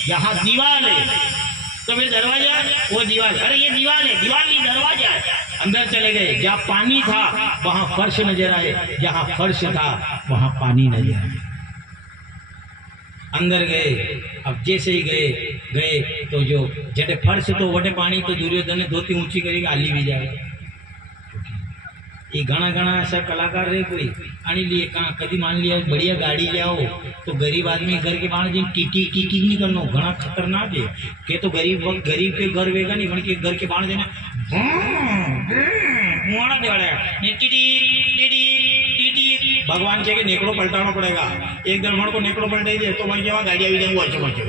यहाँ दीवार है। तो फिर दरवाजा वो दीवार, अरे ये दीवार है, दीवार नहीं दरवाजा है। अंदर चले गए, जहाँ पानी था वहां फर्श नजर आए, जहाँ फर्श था वहां पानी नजर आए। अंदर गए, अब जैसे ही गए तो जो जटे फर्श तो वटे पानी तो दुर्योधन ने धोती ऊंची करी आली भी जाए। ये घना घना ऐसा कलाकार रहे कोई आने लिए कहाँ कभी मान लिया बढ़िया गाड़ी ले आओ तो गरीब आदमी घर के बाहर जिन टीटी टीटी नहीं करना घना खतरनाक है के तो गरीब के घर वेगा नहीं बन के घर के बाहर देना भगवान के नेकड़ो पलटाना पड़ेगा। एक दरबार को नेकड़ो पलटे दे तो वहीं के वहाँ गाड़ी आई जाएंगे अच्छे बच्चे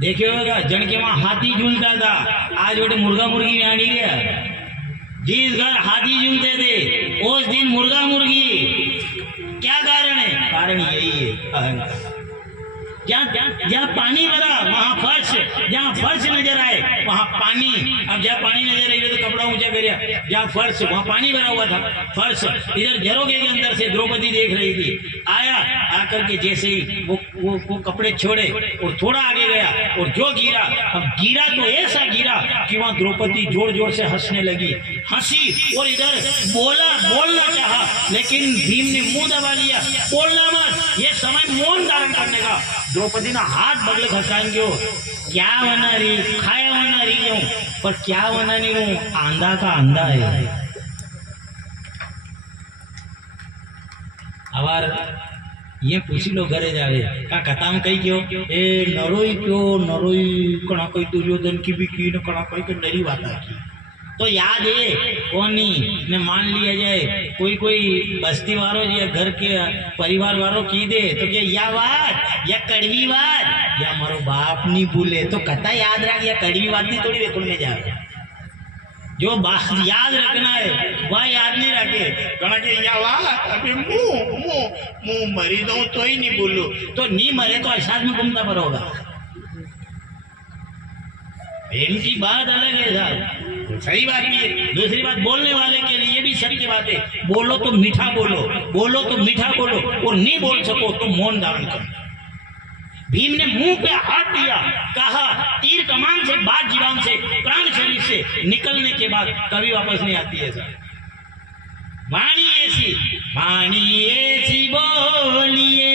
देखिए होगा जन के वहाँ हाथी झूलता था, आज बेटे मुर्गा मुर्गी में आनी गया। जिस घर हाथी झूलते थे उस दिन मुर्गा मुर्गी। क्या कारण है? कारण यही है अहंकार। जहाँ पानी भरा वहाँ फर्श, जहाँ फर्श नजर आए वहाँ पानी। अब जहाँ पानी नजर आई तो कपड़ा ऊंचा कर, जहाँ फर्श वहाँ पानी भरा हुआ था फर्श। इधर झरोखे के अंदर से द्रौपदी देख रही थी, आया आकर के जैसे ही वो कपड़े छोड़े और थोड़ा आगे गया और जो गिरा, अब गिरा तो ऐसा गिरा कि वहां द्रौपदी जोर जोर से हंसने लगी, हंसी और इधर बोलना चाहा, लेकिन भीम ने मुंह दबा लिया, बोलना मत, ये समय मौन धारण करने का। द्रौपदी ना हाथ बगले खसाएं गयो, क्या वना रही, खाया वना रही क्यों, पर क्या वना नहीं रू, आंधा का आंधा है। अवार ये पूछी लो घरे जावे का कथा में कही क्यों ए नरोई क्यों नरोई कणा कोई दुर्योधन की भी की न कणा कोई नरी बात की, तो याद है कोनी ने मान लिया जाए कोई बस्ती वालों या घर के परिवार वालों की दे तो क्या या बात या कड़वी बात या मारो बाप नहीं भूले, तो कथा याद रख या कड़वी बात नहीं थोड़ी वेकुड़ में जावे, जो बात याद रखना है वह याद नहीं रखे, कहना कि या बात अभी मुंह मरी दो तो ही नहीं बोलू, तो नहीं मरे तो अहसास में घूमता पर होगा। प्रेम की बात अलग है साहब, सही बात है। दूसरी बात बोलने वाले के लिए भी सत्य बात है, बोलो तो मीठा बोलो, बोलो तो मीठा बोलो, और नहीं बोल सको तो मौन धारण करो। भीम ने मुंह पे हाथ दिया, कहा तीर कमान से, बात जीवान से, प्राण शरीर से निकलने के बाद कभी वापस नहीं आती है सर। वाणी ऐसी बोलिए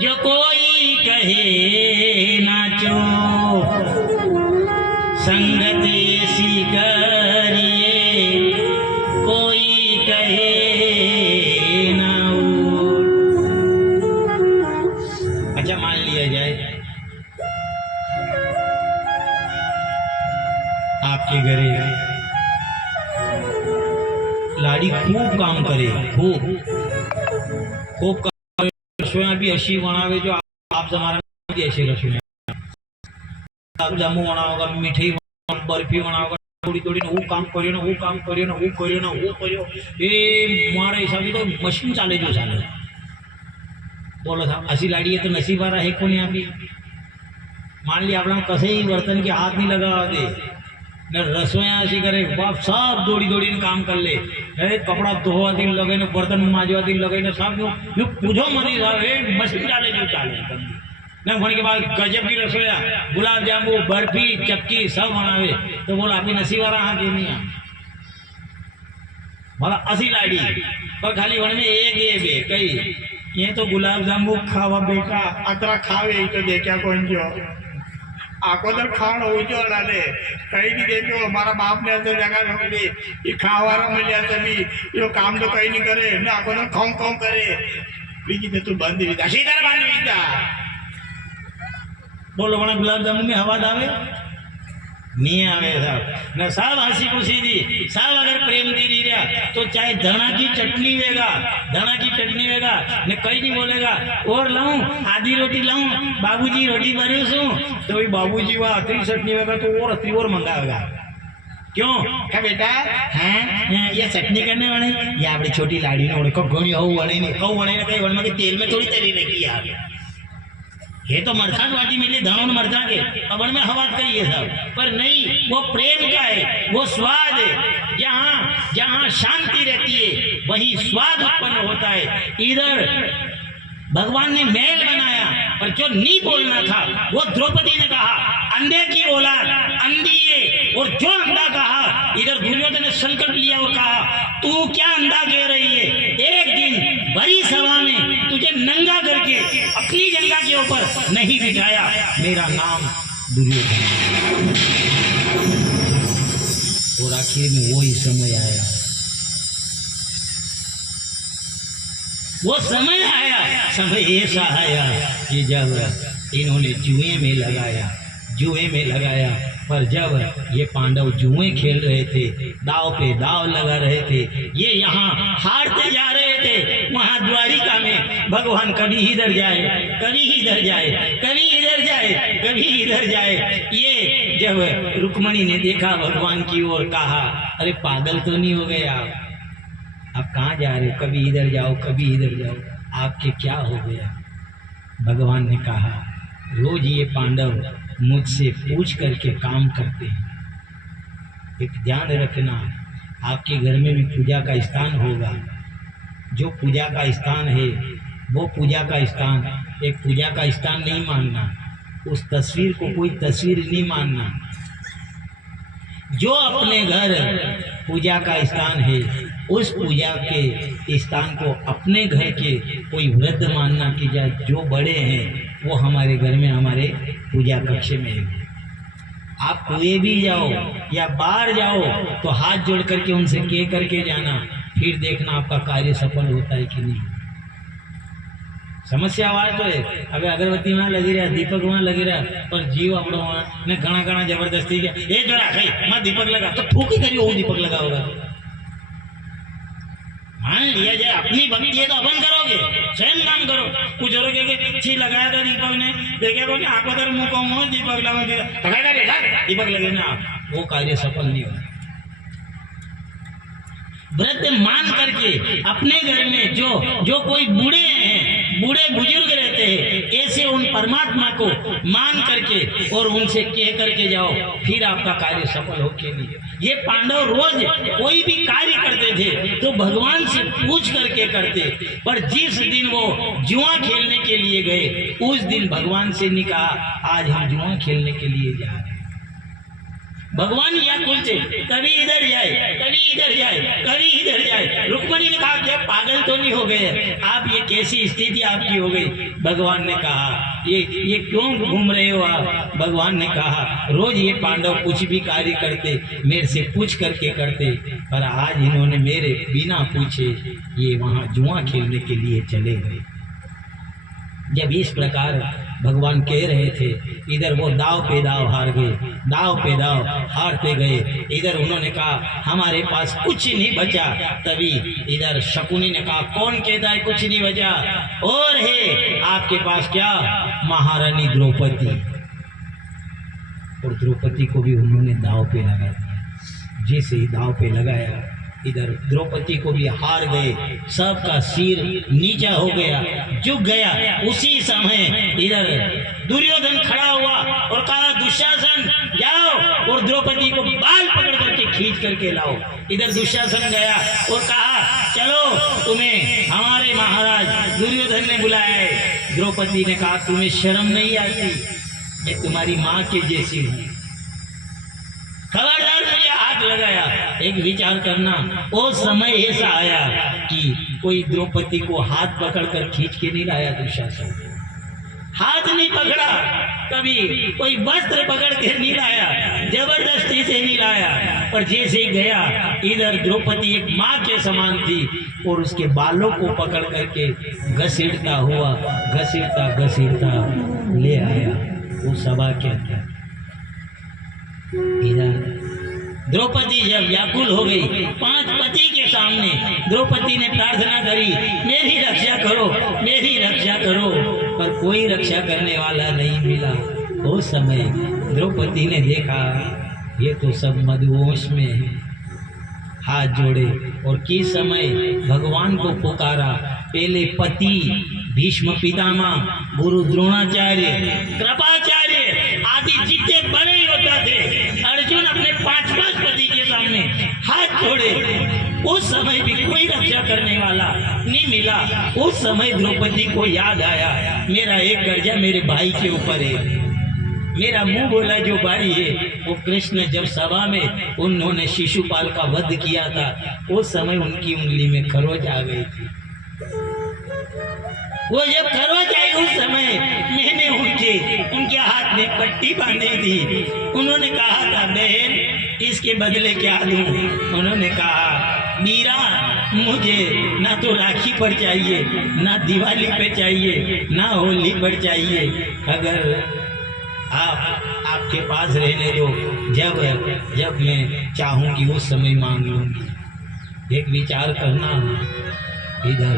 जो कोई कहे नाचो, संगत ऐसी करिए कोई कहे ना उठ। अच्छा मान लिया जाए आपके घरे लाड़ी खूब काम करे, खूब रसोई भी ऐसी बनावे जो आप जमाना भी ऐसी रसोई, जामू बनाओगा, मिठाई बर्फी बनाओगा, थोड़ी थोड़ी ना वो काम करियो ना वो काम करियो ना वो करियो ना वो करियो, ये मारे हिसाब तो मशीन चाले जो चाले। बोलो था असी लाड़ी है तो नसीब वाला है कौन यहाँ भी। मान लिया अपना कसे ही बर्तन के हाथ नहीं लगा दे न रसोईया ऐसी करे, बाप सब दौड़ी दौड़ी ने काम कर ले, अरे कपड़ा धोवा दिन लगे न बर्तन मांजवा दिन लगे न सब जो पूछो मनी साहब मशीन डाले जो चाले न होने के बाद गजब की रसोईया गुलाब जामुन बर्फी चक्की सब बनावे, तो बोला आपकी नसीब वाला हाँ क्यों नहीं है बोला असी लाड़ी पर खाली वन में एक ये बे कही ये तो गुलाब जामुन खावा बेटा अतरा खावे तो देखा कौन जो आखो तो खाण हो जो डाले कहीं नहीं देखो हमारा बाप ने ऐसे जगह रोकली ये खावारा मिले तभी यो काम तो कहीं नहीं करे ना आखो तो खों खों करे बीजी तू बंद भी था सीधा बंद भी था। बोलो बड़ा गुलाब जामुन में हवा दावे नहीं आवे साहब न सब हंसी खुशी दी सब अगर प्रेम दी दी रहा तो चाहे धना की चटनी वेगा न कहीं नहीं बोलेगा और लाऊं आधी रोटी लाऊं बाबूजी रोटी बनी सू तो भाई बाबूजी वह अतरी चटनी वेगा तो और अतरी और मंगाएगा क्यों क्या बेटा हैं ये चटनी करने वाले ये आपकी छोटी लाड़ी ने को घोड़ी हो वणे नहीं कहीं वन में तेल में थोड़ी तली रखी यार ये तो मरसाट वाटी मिली धनों मरसा के अब में हवा करिए सब पर नहीं वो प्रेम का है वो स्वाद है जहाँ जहाँ शांति रहती है वही स्वाद उत्पन्न होता है। इधर भगवान ने महल बनाया पर जो नहीं बोलना था वो द्रौपदी ने कहा अंधे की औलाद अंधी है और जो अंधा कहा इधर दुर्योधन ने संकल्प लिया और कहा तू क्या अंधा कह रही है एक दिन बड़ी सभा में तुझे नंगा करके अपनी जंगा के ऊपर नहीं बिठाया मेरा नाम दुर्योधन। और आखिर में वो ही समय आया वो समय आया समय ऐसा आया कि जब इन्होंने जुए में लगाया पर जब ये पांडव जुए खेल रहे थे दाव पे दाव लगा रहे थे ये यहाँ हारते जा रहे थे वहाँ द्वारिका में भगवान कभी इधर जाए कभी इधर जाए कभी इधर जाए कभी इधर जाए। ये जब रुक्मणी ने देखा भगवान की ओर कहा अरे पागल तो नहीं हो गए आप कहाँ जा रहे हो कभी इधर जाओ कभी इधर जाओ आपके क्या हो गया। भगवान ने कहा रोज ये पांडव मुझसे पूछ करके काम करते हैं, एक ध्यान रखना आपके घर में भी पूजा का स्थान होगा जो पूजा का स्थान है वो पूजा का स्थान एक पूजा का स्थान नहीं मानना, उस तस्वीर को कोई तस्वीर नहीं मानना। जो अपने घर पूजा का स्थान है उस पूजा के स्थान को अपने घर के कोई वृद्ध मानना कि जो बड़े हैं वो हमारे घर में हमारे पूजा कक्ष में है। आप कोई भी जाओ या बाहर जाओ तो हाथ जोड़ करके उनसे कह करके जाना, फिर देखना आपका कार्य सफल होता है कि नहीं। समस्या आवाज तो है, अगर अगरबत्ती वहाँ लगी रहा, दीपक वहाँ लगी रहा, पर जीव अपना वहाँ ने घना घना जबरदस्ती किया, ए जरा खाई मैं दीपक लगा तो ठोकी करी वो दीपक लगा होगा। मान लिया जाए अपनी भक्ति है तो अपन करोगे, स्वयं काम करो। कुछ और के छी लगाया था दीपक ने, देखे बोले आपको तर मुँह कहूँ दीपक लगा दीपक लगे ना, वो कार्य सफल नहीं होगा। व्रत मान करके अपने घर में जो कोई बूढ़े हैं, बूढ़े बुजुर्ग रहते हैं, ऐसे उन परमात्मा को मान करके और उनसे कह करके जाओ, फिर आपका कार्य सफल हो के लिए। ये पांडव रोज कोई भी कार्य करते थे तो भगवान से पूछ करके करते, पर जिस दिन वो जुआ खेलने के लिए गए उस दिन भगवान से नहीं कहा आज हम जुआ खेलने के लिए जा रहे हैं। भगवान या कुलचे कभी इधर जाए, कभी इधर जाए, कभी इधर जाए। रुक्मणी ने कहा क्या पागल तो नहीं हो गए आप, ये कैसी स्थिति आपकी हो गई। भगवान ने कहा ये क्यों घूम रहे हो आप। भगवान ने कहा रोज ये पांडव कुछ भी कार्य करते मेरे से पूछ करके करते, पर आज इन्होंने मेरे बिना पूछे ये वहाँ जुआ खेलने के लिए चले गए। जब इस प्रकार भगवान कह रहे थे, इधर वो दाव पे दाव हार गए, दाव पे दाव हारते गए। इधर उन्होंने कहा हमारे पास कुछ नहीं बचा, तभी इधर शकुनी ने कहा कौन कहता है कुछ नहीं बचा, और है आपके पास क्या, महारानी द्रौपदी। और द्रौपदी को भी उन्होंने दाव पे लगा दिया। जैसे ही दाव पे लगाया इधर द्रौपदी को भी हार गए, सबका सिर नीचा हो गया, झुक गया। उसी समय इधर दुर्योधन खड़ा हुआ और कहा दुशासन जाओ और द्रौपदी को बाल पकड़ करके खींच करके लाओ। इधर दुशासन गया और कहा चलो तुम्हें हमारे महाराज दुर्योधन ने बुलाया है। द्रौपदी ने कहा तुम्हें शर्म नहीं आती, मैं तुम्हारी माँ के जैसी हूँ, खबरदार मुझे हाथ लगाया। एक विचार करना, वो समय ऐसा आया कि कोई द्रौपदी को हाथ पकड़कर खींच के नहीं लाया, दुशासन हाथ नहीं पकड़ा, कभी कोई वस्त्र पकड़ के नहीं लाया, जबरदस्ती से नहीं लाया। पर जैसे ही गया इधर द्रौपदी एक माँ के समान थी और उसके बालों को पकड़ करके घसीटता हुआ घसीटता घसीटता ले आया वो सभा के अंदर। इधर द्रौपदी जब व्याकुल हो गई, 5 पति के सामने द्रौपदी ने प्रार्थना करी मेरी रक्षा करो, मेरी रक्षा करो, पर कोई रक्षा करने वाला नहीं मिला। उस समय द्रौपदी ने देखा ये तो सब मदहोश में है, हाथ जोड़े और किस समय भगवान को पुकारा। पहले पति भीष्म पितामह, गुरु द्रोणाचार्य, कृपाचार्य आदि जितने बड़े योद्धा थे, अर्जुन अपने 5 पति के सामने हाथ जोड़े। उस समय भी कोई रक्षा करने वाला नहीं मिला। उस समय द्रौपदी को याद आया मेरा एक कर्जा मेरे भाई के ऊपर है, मेरा मुंह बोला जो भाई है वो कृष्ण। जब सभा में उन्होंने शिशुपाल का वध किया था उस समय उनकी उंगली में खरोच आ गई थी। वो जब खरोच आई उस समय मैंने उनके हाथ में पट्टी बांधी थी। उन्होंने कहा था बहन इसके बदले क्या दूं। उन्होंने कहा मीरा मुझे ना तो राखी पर चाहिए, ना दिवाली पे चाहिए, ना होली पर चाहिए, अगर आपके पास रहने दो, जब मैं चाहूंगी उस समय मांग लूंगी। एक विचार करना, इधर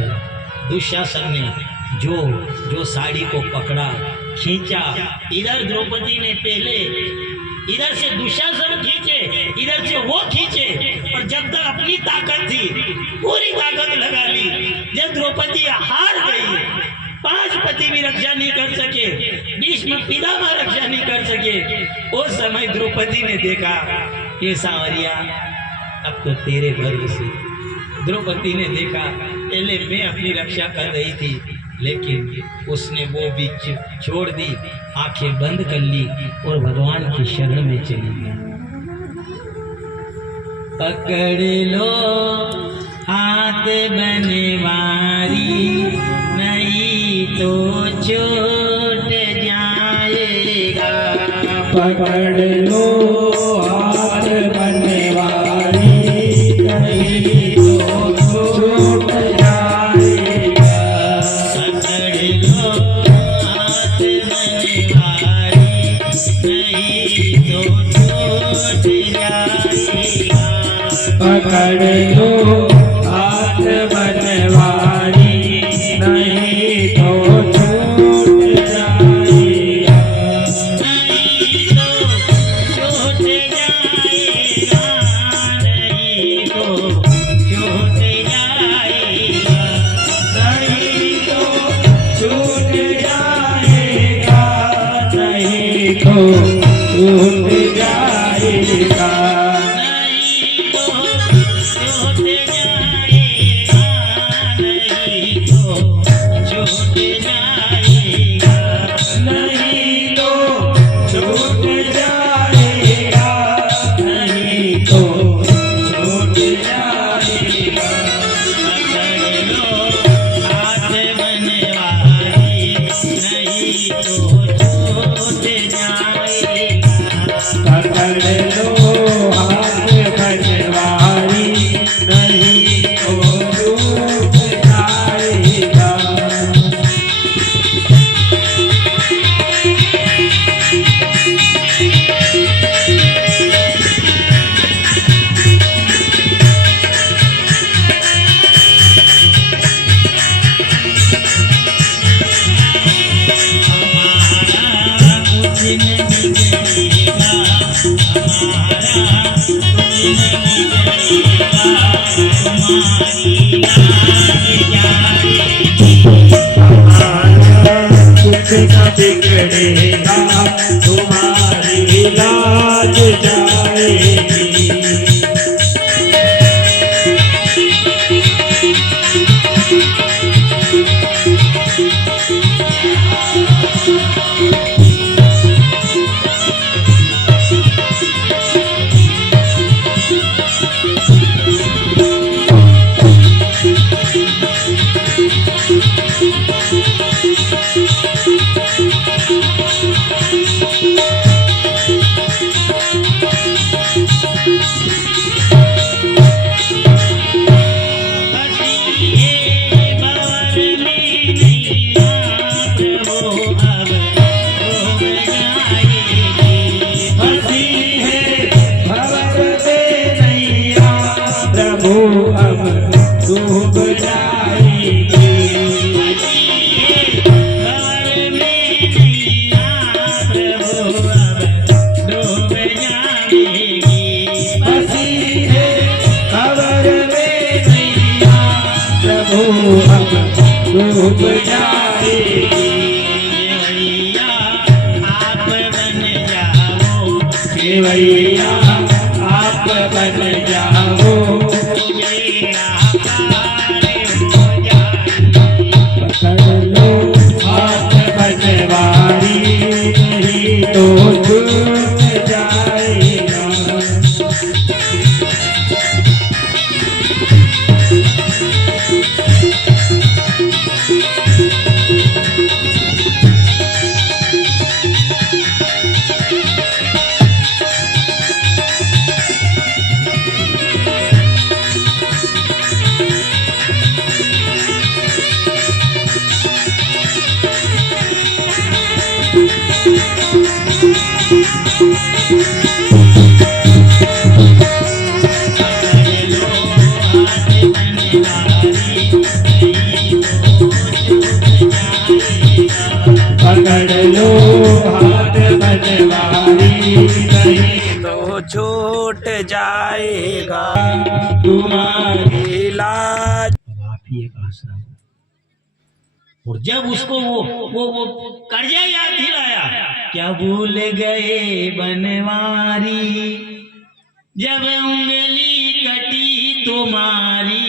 दुशासन ने जो साड़ी को पकड़ा खींचा, इधर द्रौपदी ने पहले इधर से दुशासन खींचे, इधर से वो खींचे, और जब तक अपनी ताकत थी पूरी ताकत लगा ली। जब द्रौपदी हार गई, 5 पति भी रक्षा नहीं कर सके, भीष्म पितामह रक्षा नहीं कर सके, उस समय द्रौपदी ने देखा ये सांवरिया अब तो तेरे भरोसे। द्रौपदी ने देखा पहले मैं अपनी रक्षा कर रही थी, लेकिन उसने वो बीच छोड़ दी, आंखें बंद कर ली और भगवान की शरण में चली गई। पकड़ लो हाथ बनवारी, नहीं तो छूट जाएगा। पकड़ लो हाथ बनवारी, नहीं तो छूट जाएगा। पकड़ लो हाथ बनवारी, नहीं तो छूट जाएगा। पकड़ लो हाथ बनवारी, नहीं तो छूट जाएगा। नहीं तो छूट जाएगा, नहीं तो छूट जाएगा। नहीं तो छूट जाएगा, नहीं तो छूट जाएगा। नहीं तो छूट जाएगा, नहीं तो छूट जाएगा। नहीं तो छूट जाएगा, नहीं तो छूट जाएगा। पकड़ लो हाथ बनवारी, नहीं तो छूट जाएगा। पकड़ लो हाथ बनवारी, नहीं तो छूट जाएगा। हमारा कुछ नहीं बिगड़ेगा, हमारा कुछ नहीं बिगड़ेगा, तुम्हारी लाज जाएगी। हमारा कुछ न बिगड़ेगा, तुम्हारी लाज जाएगी। फंसी है भंवर में नैया, प्रभु अब डूब जाएगी। फंसी है भंवर में नैया, प्रभु अब डूब जाएगी। फंसी है भंवर में फंसी नैया, है भंवर में नैया, प्रभु अब डूब जाएगी। केवैया आप बन जाओ, केवैया आप बन जाओ। पकड़ लो हाथ बनवारी, नहीं तो छूट जाएगा। पकड़ लो हाथ बनवारी, नहीं तो छूट जाएगा तुम्हारी लाज। अब आप ही एक आसरा हो। और जब उसको वो कर्जा याद दिलाया, क्या भूल गए बनवारी, जब उंगली कटी तुम्हारी,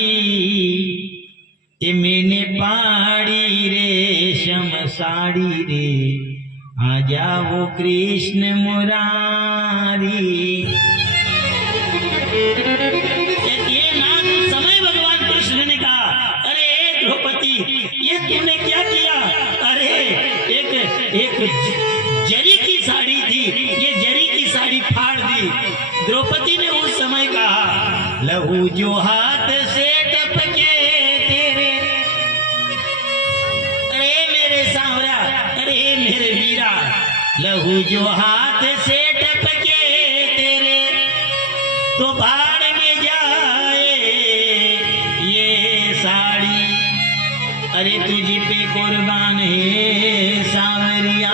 ये मैंने पाड़ी रेशम साड़ी रे, आ जाओ कृष्ण मुरारी। ये नाथ समय भगवान कृष्ण ने कहा, अरे द्रौपदी ये तुमने क्या किया? अरे एक जरी की साड़ी थी, ये जरी की साड़ी फाड़ दी। द्रौपदी ने उस समय कहा, लहू जो हाथ से टपके तेरे, अरे मेरे सांवरा, अरे मेरे वीरा, लहू जो हाथ से टपके तेरे, तो भाड़ में जाए ये साड़ी। अरे तुझी पे कुर्बान है सांवरिया,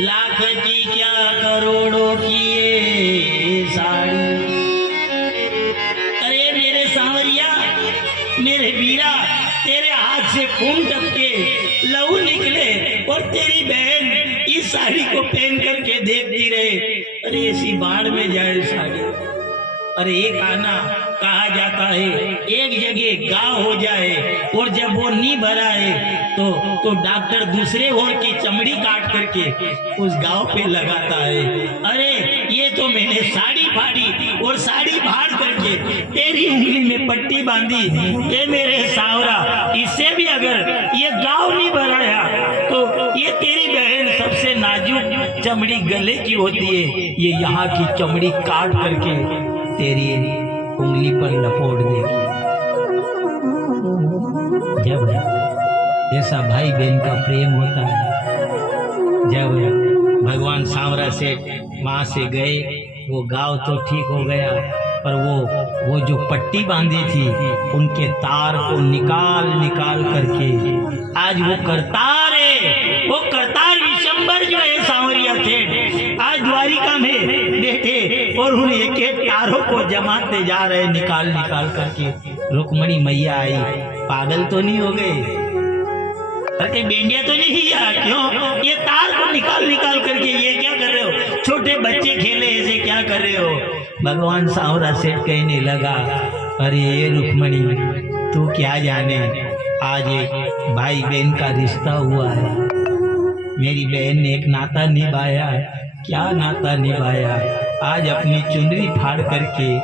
लाख की क्या करोड़ों की ये साड़ी। अरे मेरे सांवरिया, मेरे वीरा, तेरे हाथ से खून टपके, लहू निकले और तेरी बहन इस साड़ी को पहन करके देखती रहे। अरे ऐसी बाढ़ में जाए साड़ी। अरे एक आना कहा जाता है, एक जगह गाँव हो जाए और जब वो नहीं भरा है तो डॉक्टर दूसरे ओर की चमड़ी काट करके उस गाँव पे लगाता है। अरे ये तो मैंने साड़ी फाड़ी और साड़ी फाड़ करके तेरी उंगली में पट्टी बांधी। ये मेरे सांवरा, इससे भी अगर ये गाँव नहीं भराया तो ये तेरी बहन सबसे नाजुक चमड़ी गले की होती है, ये यहाँ की चमड़ी काट करके तेरी उंगली पर लपोट देगी। जब जैसा भाई बहन का प्रेम होता है, जब भगवान सांवरा से वहाँ से गए, वो गांव तो ठीक हो गया, पर वो जो पट्टी बांधी थी उनके तार को निकाल करके आज वो करतार है, वो करतार विशंबर जो है सांवरिया थे, आज द्वारिका में बैठे और उन एक एक तारों को जमाते जा रहे निकाल करके। रुक्मणी मैया आई, पागल तो नहीं हो गए? अरे बेंडिया तो नहीं किया? क्यों ये तार को निकाल करके ये क्या कर रहे हो? छोटे बच्चे खेले ऐसे क्या कर रहे हो? भगवान सांवरा सेठ कहने लगा, अरे ये रुक्मणी तू क्या जाने, आज एक भाई बहन का रिश्ता हुआ है, मेरी बहन ने एक नाता निभाया। क्या नाता निभाया? आज अपनी चुनरी फाड़ करके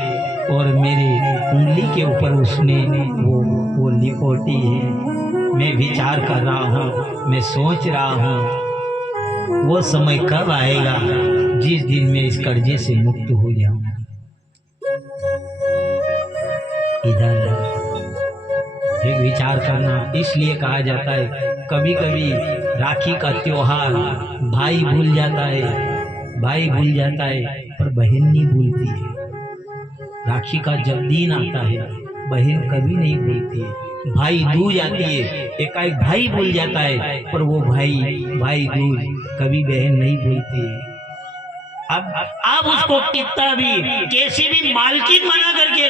और मेरे उंगली के ऊपर उसने वो लिपोटी है। मैं विचार कर रहा हूँ, मैं सोच रहा हूँ वो समय कब आएगा जिस दिन मैं इस कर्जे से मुक्त हो जाऊंगा। इधर एक विचार करना इसलिए कहा जाता है, कभी कभी राखी का त्योहार भाई भूल जाता है पर बहन नहीं भूलती है। राखी का जब दिन आता है बहन कभी नहीं भूलती है। भाई दूज आती है, एकाएक भाई भूल जाता है, पर वो भाई दूज कभी बहन नहीं भूलती है। अब उसको कितना भी कैसी भी मालकिन बना करके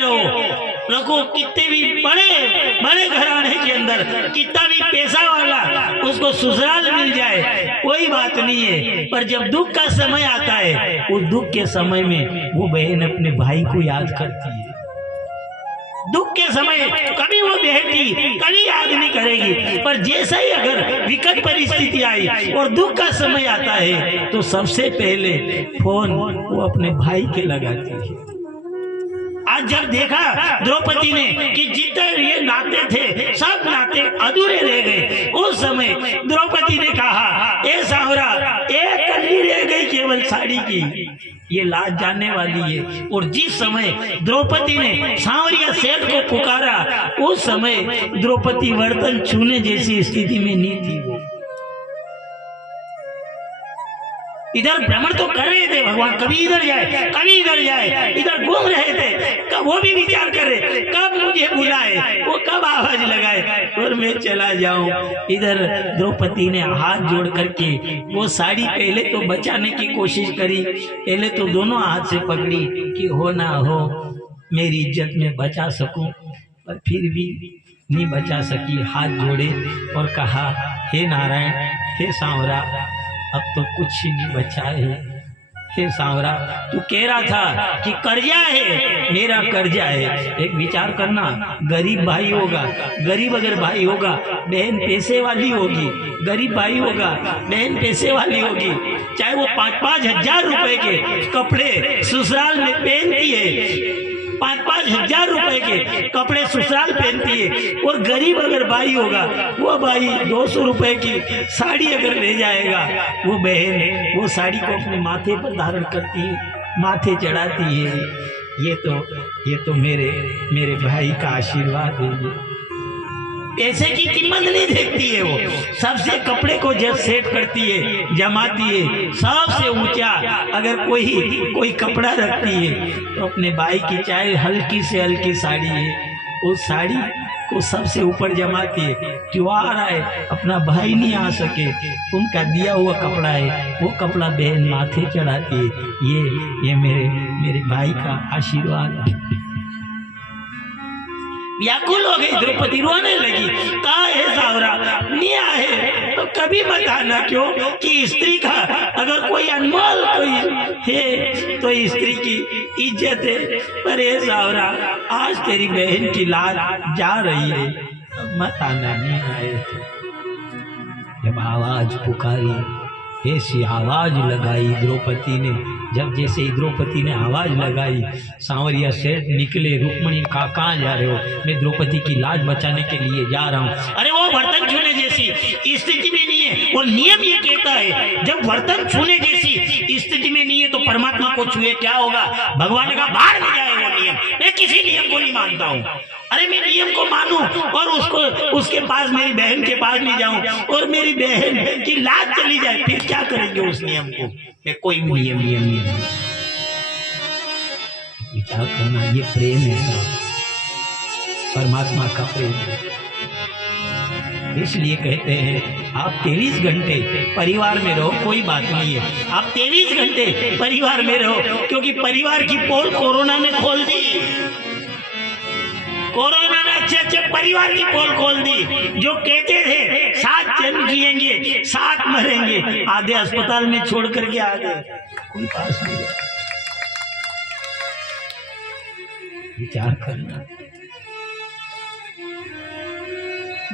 रखो, कितने भी बड़े घराने के अंदर कितना भी पैसा वाला उसको ससुराल मिल जाए, कोई बात नहीं है, पर जब दुख का समय आता है उस दुख के समय में वो बहन अपने भाई को याद करती है। दुख के समय कभी वो बहती कभी याद नहीं करेगी, पर जैसा ही अगर विकट परिस्थिति आई और दुख का समय आता है तो सबसे पहले फोन वो अपने भाई के लगाती है। आज जब देखा द्रौपदी ने कि जितने ये नाते थे सब नाते अधूरे रह गए, उस समय द्रौपदी ने कहा, ए सांवरा एक कली रह गई केवल साड़ी की, ये लाज जानने वाली है। और जिस समय द्रौपदी ने सांवरिया सेठ को पुकारा उस समय द्रौपदी वर्तन छूने जैसी स्थिति में नहीं थी। वो इधर भ्रमण तो कर रहे थे भगवान, कभी इधर जाए कभी इधर जाए, इधर घूम रहे थे, कब वो भी विचार कर रहे कब मुझे बुलाए, वो कब आवाज लगाए और मैं चला जाऊं। इधर द्रौपदी ने हाथ जोड़ करके वो साड़ी पहले तो बचाने की कोशिश करी, पहले तो दोनों हाथ से पकड़ी कि हो ना हो मेरी इज्जत में बचा सकूं, पर फिर भी नहीं बचा सकी। हाथ जोड़े और कहा, हे नारायण, हे सांवरा, अब तो कुछ ही नहीं बचा है, हे सांवरा, तू कह रहा था कि कर्जा है, मेरा कर्जा है। एक विचार करना, गरीब भाई होगा, गरीब अगर भाई होगा, बहन पैसे वाली होगी, गरीब भाई होगा, बहन पैसे वाली होगी, चाहे वो 5-5 हजार रुपए के कपड़े ससुराल में पहनती है, 5-5 हजार रुपए के कपड़े ससुराल पहनती है, और गरीब अगर भाई होगा, वो भाई 200 रुपए की साड़ी अगर ले जाएगा, वो बहन वो साड़ी को अपने माथे पर धारण करती है, माथे चढ़ाती है। ये तो मेरे भाई का आशीर्वाद है। पैसे की कीमत नहीं देखती है, वो सबसे कपड़े को जब सेट करती है, जमाती है, सबसे ऊंचा अगर कोई कपड़ा रखती है तो अपने भाई की चाहे हल्की से हल्की साड़ी है, उस साड़ी को सबसे ऊपर जमाती है। त्योहार आए, अपना भाई नहीं आ सके, उनका दिया हुआ कपड़ा है, वो कपड़ा बहन माथे चढ़ाती है। ये मेरे भाई का आशीर्वाद है। व्याकुल हो गई द्रौपदी, रोने लगी, कहा है सांवरा, नहीं आए तो कभी मत आना। क्यों कि स्त्री का अगर कोई अनमोल कोई है तो स्त्री की इज्जत है। पर ये सांवरा, आज तेरी बहन की लाज जा रही है, मत आना, नहीं आए। जब आवाज पुकारी, ऐसी आवाज लगाई द्रौपदी ने, जब जैसे द्रौपदी ने आवाज लगाई, सांवरिया सेठ निकले। रुक्मणी कहाँ जा रहे हो? मैं द्रौपदी की लाज बचाने के लिए जा रहा हूँ। अरे वो बर्तन छूने जैसी स्थिति में नहीं है, और नियम ये कहता है जब बर्तन छूने जैसी स्थिति में नहीं है तो परमात्मा को छुए क्या होगा? भगवान ने कहा बाहर नहीं जाए वो नियम, मैं किसी नियम को नहीं मानता हूँ। अरे मैं नियम को मानूं और उसके पास, मेरी बहन के पास नहीं जाऊं और मेरी बहन की लाज चली जाए, फिर क्या करेंगे उस नियम को? मैं कोई भी नियम नहीं। विचार करना, ये प्रेम है साहब, परमात्मा का प्रेम है। इसलिए कहते हैं आप 23 घंटे परिवार में रहो, कोई बात नहीं है, आप 23 घंटे परिवार में रहो, क्योंकि परिवार की पोल कोरोना ने खोल दी। कोरोना ने अच्छे परिवार की पोल खोल दी। जो कहते थे 7 जन्म जिएंगे 7 मरेंगे, आधे अस्पताल में छोड़ करके आ गए, कोई पास नहीं। विचार करना,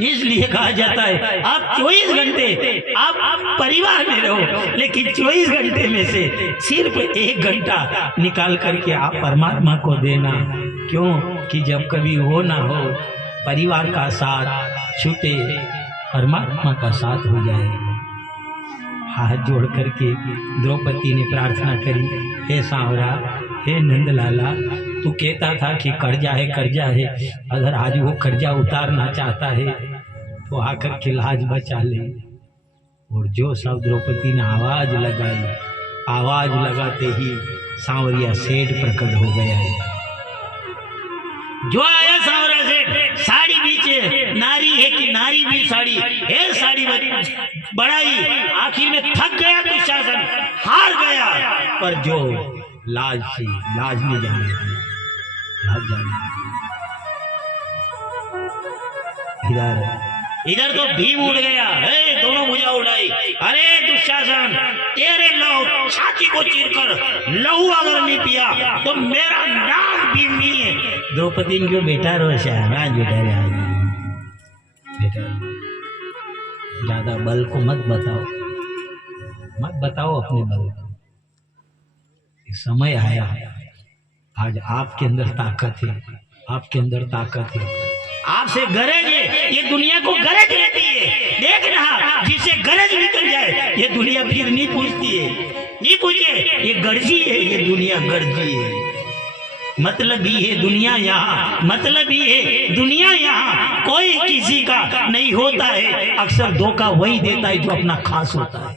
इसलिए कहा जाता है आप 24 घंटे आप परिवार में रहो, लेकिन 24 घंटे में से सिर्फ 1 घंटा निकाल करके आप परमात्मा को देना। क्यों कि जब कभी हो ना हो, परिवार का साथ छूटे, परमात्मा का साथ हो जाए। हाथ जोड़ करके द्रौपदी ने प्रार्थना करी, हे सांवरा, हे नंदलाला, तू कहता था कि कर्जा है, अगर आज वो कर्जा उतारना चाहता है तो आकर के लाज बचा ले। और जो सब द्रौपदी ने आवाज लगाई, आवाज लगाते ही सांवरिया सेठ प्रकट हो गया है। जो आया सांवरा सेठ, साड़ी बीचे, नारी है कि नारी भी साड़ी है, साड़ी बढ़ाई, आखिर में थक गया दुशासन, हार गया। पर जो लाज थी, लाज नहीं जाने दी, लाज जाने इधर तो भीम उड़ गया, दोनों भुजा उड़ाई। अरे दुशासन, तेरे लहू छाती को चीरकर लहू अगर नहीं पिया तो मेरा नाम भीम नहीं है। द्रौपदी को बेटा रोशा, बेटा ज्यादा बल को मत बताओ अपने बल को। समय आया, आज आपके अंदर ताकत है, आपके अंदर ताकत है, आपसे गरज है, ये दुनिया को गरज रहती है। देख रहा, जिसे गरज निकल जाए ये दुनिया फिर नहीं पूछती है, नहीं पूछे, ये गर्जी है, ये दुनिया गर्जी है। मतलब ही है दुनिया यहाँ, मतलब ही है दुनिया यहाँ, कोई किसी का नहीं होता है। अक्सर धोखा वही देता है जो अपना खास होता है।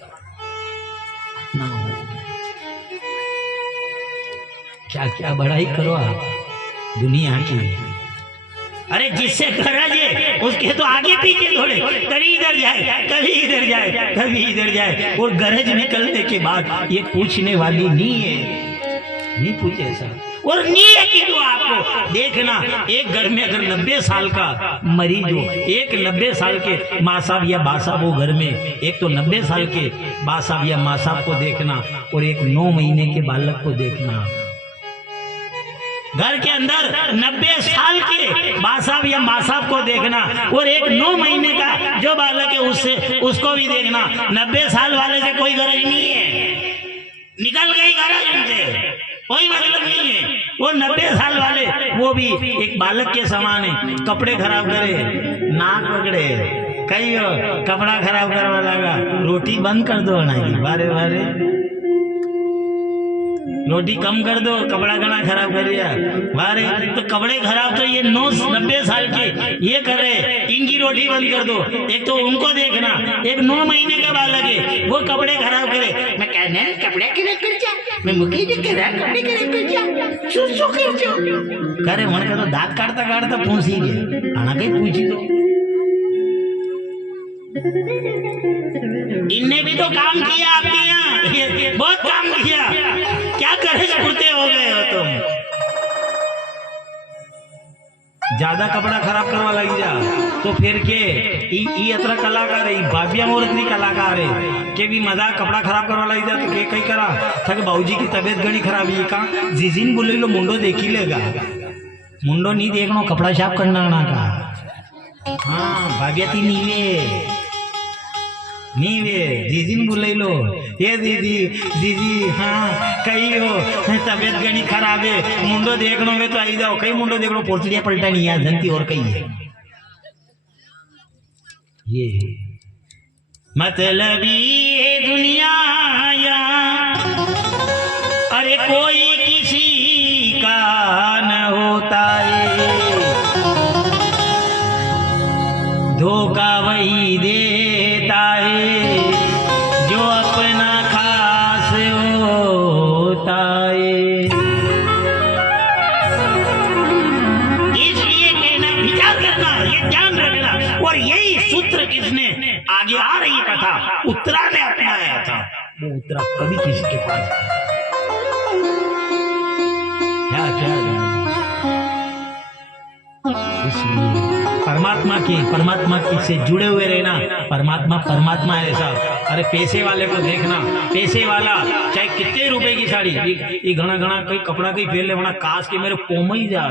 क्या क्या बड़ाई करो आप दुनिया की। अरे जिससे गरज है उसके तो आगे पीछे थोड़े, कभी इधर जाए, कभी इधर जाए, कभी इधर जाए, और गरज निकलने के बाद ये पूछने वाली नहीं है, नहीं पूछे साहब। और नहीं की तो आपको देखना, एक घर में अगर 90 साल का मरीज हो, एक 90 साल के माँ साहब या बा साहब हो घर में, एक तो 90 साल के बा साहब या माँ साहब को देखना और एक 9 महीने के बालक को देखना। घर के अंदर 90 साल के बा साहब या माँ साहब को देखना और एक 9 महीने का जो बालक है उसको भी देखना। 90 साल वाले से कोई गरज नहीं है, निकल गई गरज उनसे, कोई मतलब नहीं है। वो 90 साल वाले वो भी एक बालक के समान है। कपड़े खराब करे, नाक पकड़े, कई कपड़ा खराब करवा लगा, रोटी बंद कर दो ना, बारे बारे रोटी कम कर दो, कपड़ा गना खराब कर दिया बारे। तो कपड़े खराब तो ये 90 साल के ये कर रहे, इनकी रोटी बंद कर दो। एक तो उनको देखना, एक 9 महीने का बालक है वो कपड़े खराब करे, मैं कहना कपड़े खराब कर जा, मैं मुखी नहीं कर रहा, कपड़े खराब कर जा, सो कर जा करे मन का। तो दांत काटता काटता पूछी गए आना कहीं पूछी तो इनने भी तो काम किया आपके यहाँ, बहुत काम किया, क्या करे छूटे हो गए हो तुम। ज्यादा कपड़ा खराब करवा लगी जा तो फिर के ई अतरा कलाकार है, बाबिया मोर इतनी कलाकार है के भी मजाक कपड़ा खराब करवा लगी जा तो के कई करा था कि बाबूजी की तबीयत घनी खराब है का जीजीन बोले लो मुंडो देखी लेगा, मुंडो नहीं देखना, कपड़ा साफ करना ना का। हाँ भाग्य थी नीवे दीदी बुलाई लो, ये दीदी हाँ कही हो तबीयत घनी खराब है, मुंडो देखना में तो आई जाओ, कई मुंडो देख लो, पोटलियां पलटा नहीं याद धनती और कही है ये मतलबी ये दुनिया या अरे कोई किसी का न होता है, धोखा वही देता है जो अपना खास होता है। इसलिए कहना, विचार करना, ये ध्यान रखना। और यही सूत्र किसने आगे आ रही कथा उत्तरा ने अपनाया था। वो उत्तरा कभी किसी के पास क्या इसलिए परमात्मा की से जुड़े हुए रहना। परमात्मा है साहब। अरे पैसे वाले को देखना, पैसे वाला चाहे कितने रुपए की साड़ी ये घना कई कपड़ा कहीं फेर ले वना काश के मेरे पोम ही जा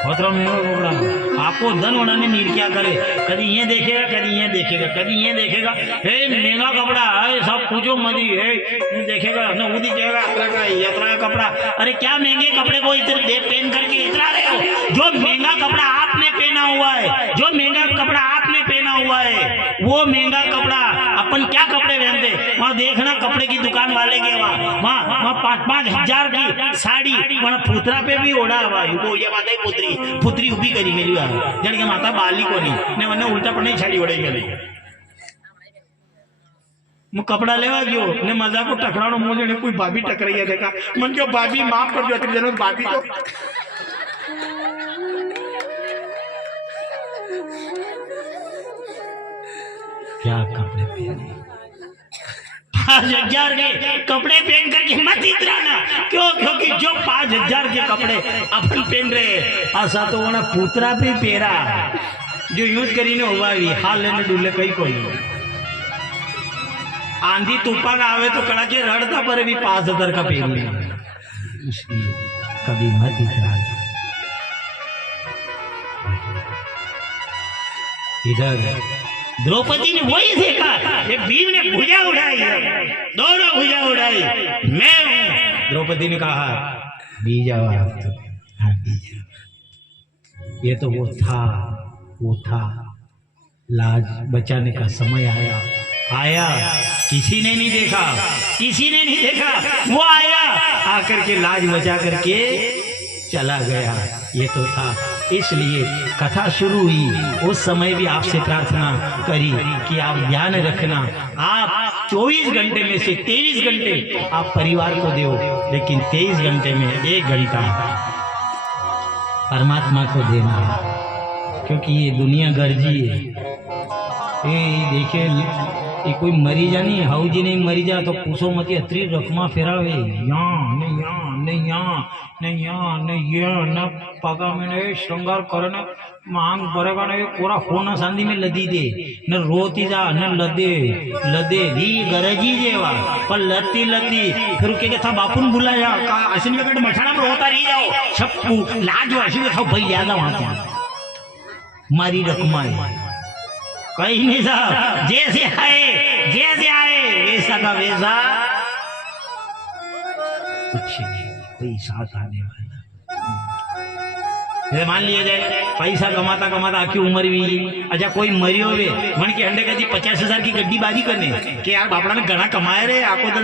कपड़ा आपको धन बनाने नीर क्या करे, कभी ये देखेगा कभी ये देखेगा हे महंगा कपड़ा है सब पूछो मजी है देखेगा न उदी जाएगा यात्रा का कपड़ा। अरे क्या महंगे कपड़े को इधर पहन करके इतरा रहे हो? जो महंगा कपड़ा आपने पहना हुआ है, जो महंगा कपड़ा आपने पहना हुआ है, वो महंगा कपड़ा अपन क्या कपड़े पहनते वहाँ देखना, कपड़े की दुकान वाले के वहाँ 5-5 हजार की साड़ी वहाँ पुतरा पे भी ओढ़ा हुआ है। ये बात है पुतरी उभी करी मेरी जन के माता बाली को नहीं वरना उल्टा पड़ने छाड़ी ओढ़े गई मैं कपड़ा लेवा गयो ने मजा को टकरानो मुझे ने कोई भाभी टकराई है देखा मन क्यों भाभी माफ कर दो जन भाभी को क्या कपड़े पहने 5,000 के कपड़े पहन करके मत इतराना। क्यों? क्योंकि जो 5,000 के कपड़े अपन पहन रहे ऐसा तो वो पुतरा भी पेरा जो यूज करीने हुआ भी हाल लेने डूले कई कोई आंधी तूफान आवे तो कड़ा के रड़ता पर भी 5,000 का पहन ले, इसलिए कभी मत इतराना। इधर द्रौपदी ने वही देखा, एक भीम ने भुजा उठाई, दोनों भुजा उठाई, मैं हूं। द्रौपदी ने कहा बी जाओ आप तो, हाँ बी जाओ। ये तो वो था लाज बचाने का समय आया किसी ने नहीं देखा वो आया आकर के लाज बचा करके चला गया। ये तो था, इसलिए कथा शुरू हुई उस समय भी आपसे प्रार्थना करी कि आप ध्यान रखना, आप 24 घंटे में से 23 घंटे आप परिवार को दो, लेकिन 23 घंटे में 1 घंटा परमात्मा को देना, क्योंकि ये दुनिया गर्जी है। ये देखे ये कोई मरी जा नहीं हाउ जी नहीं मरी जा तो पूछो मत अतरी रकमा फेरावे यहाँ ये न पगा में ने श्रृंगार करे न मांग बरेगा न पूरा होना सांदी में लदी दे न रोती जा न लदे री गरजी जेवा पर लती फिर के था बापून बुलाया का अश्विन वेकट मठाना में होता रही जाओ छप्पू लाज अश्विन था भाई याद वहां मारी रकमा कहीं नहीं साहब जैसे आए वैसा का वैसा कुछ नहीं कोई साथ आने वाला मान लिया जाए पैसा कमाता कमाता आखी उम्र भी अच्छा कोई मरी हो मन के अंडे कभी 50,000 की गड्डी बाजी करने कि यार बापड़ा ने घना कमाए रे आको तो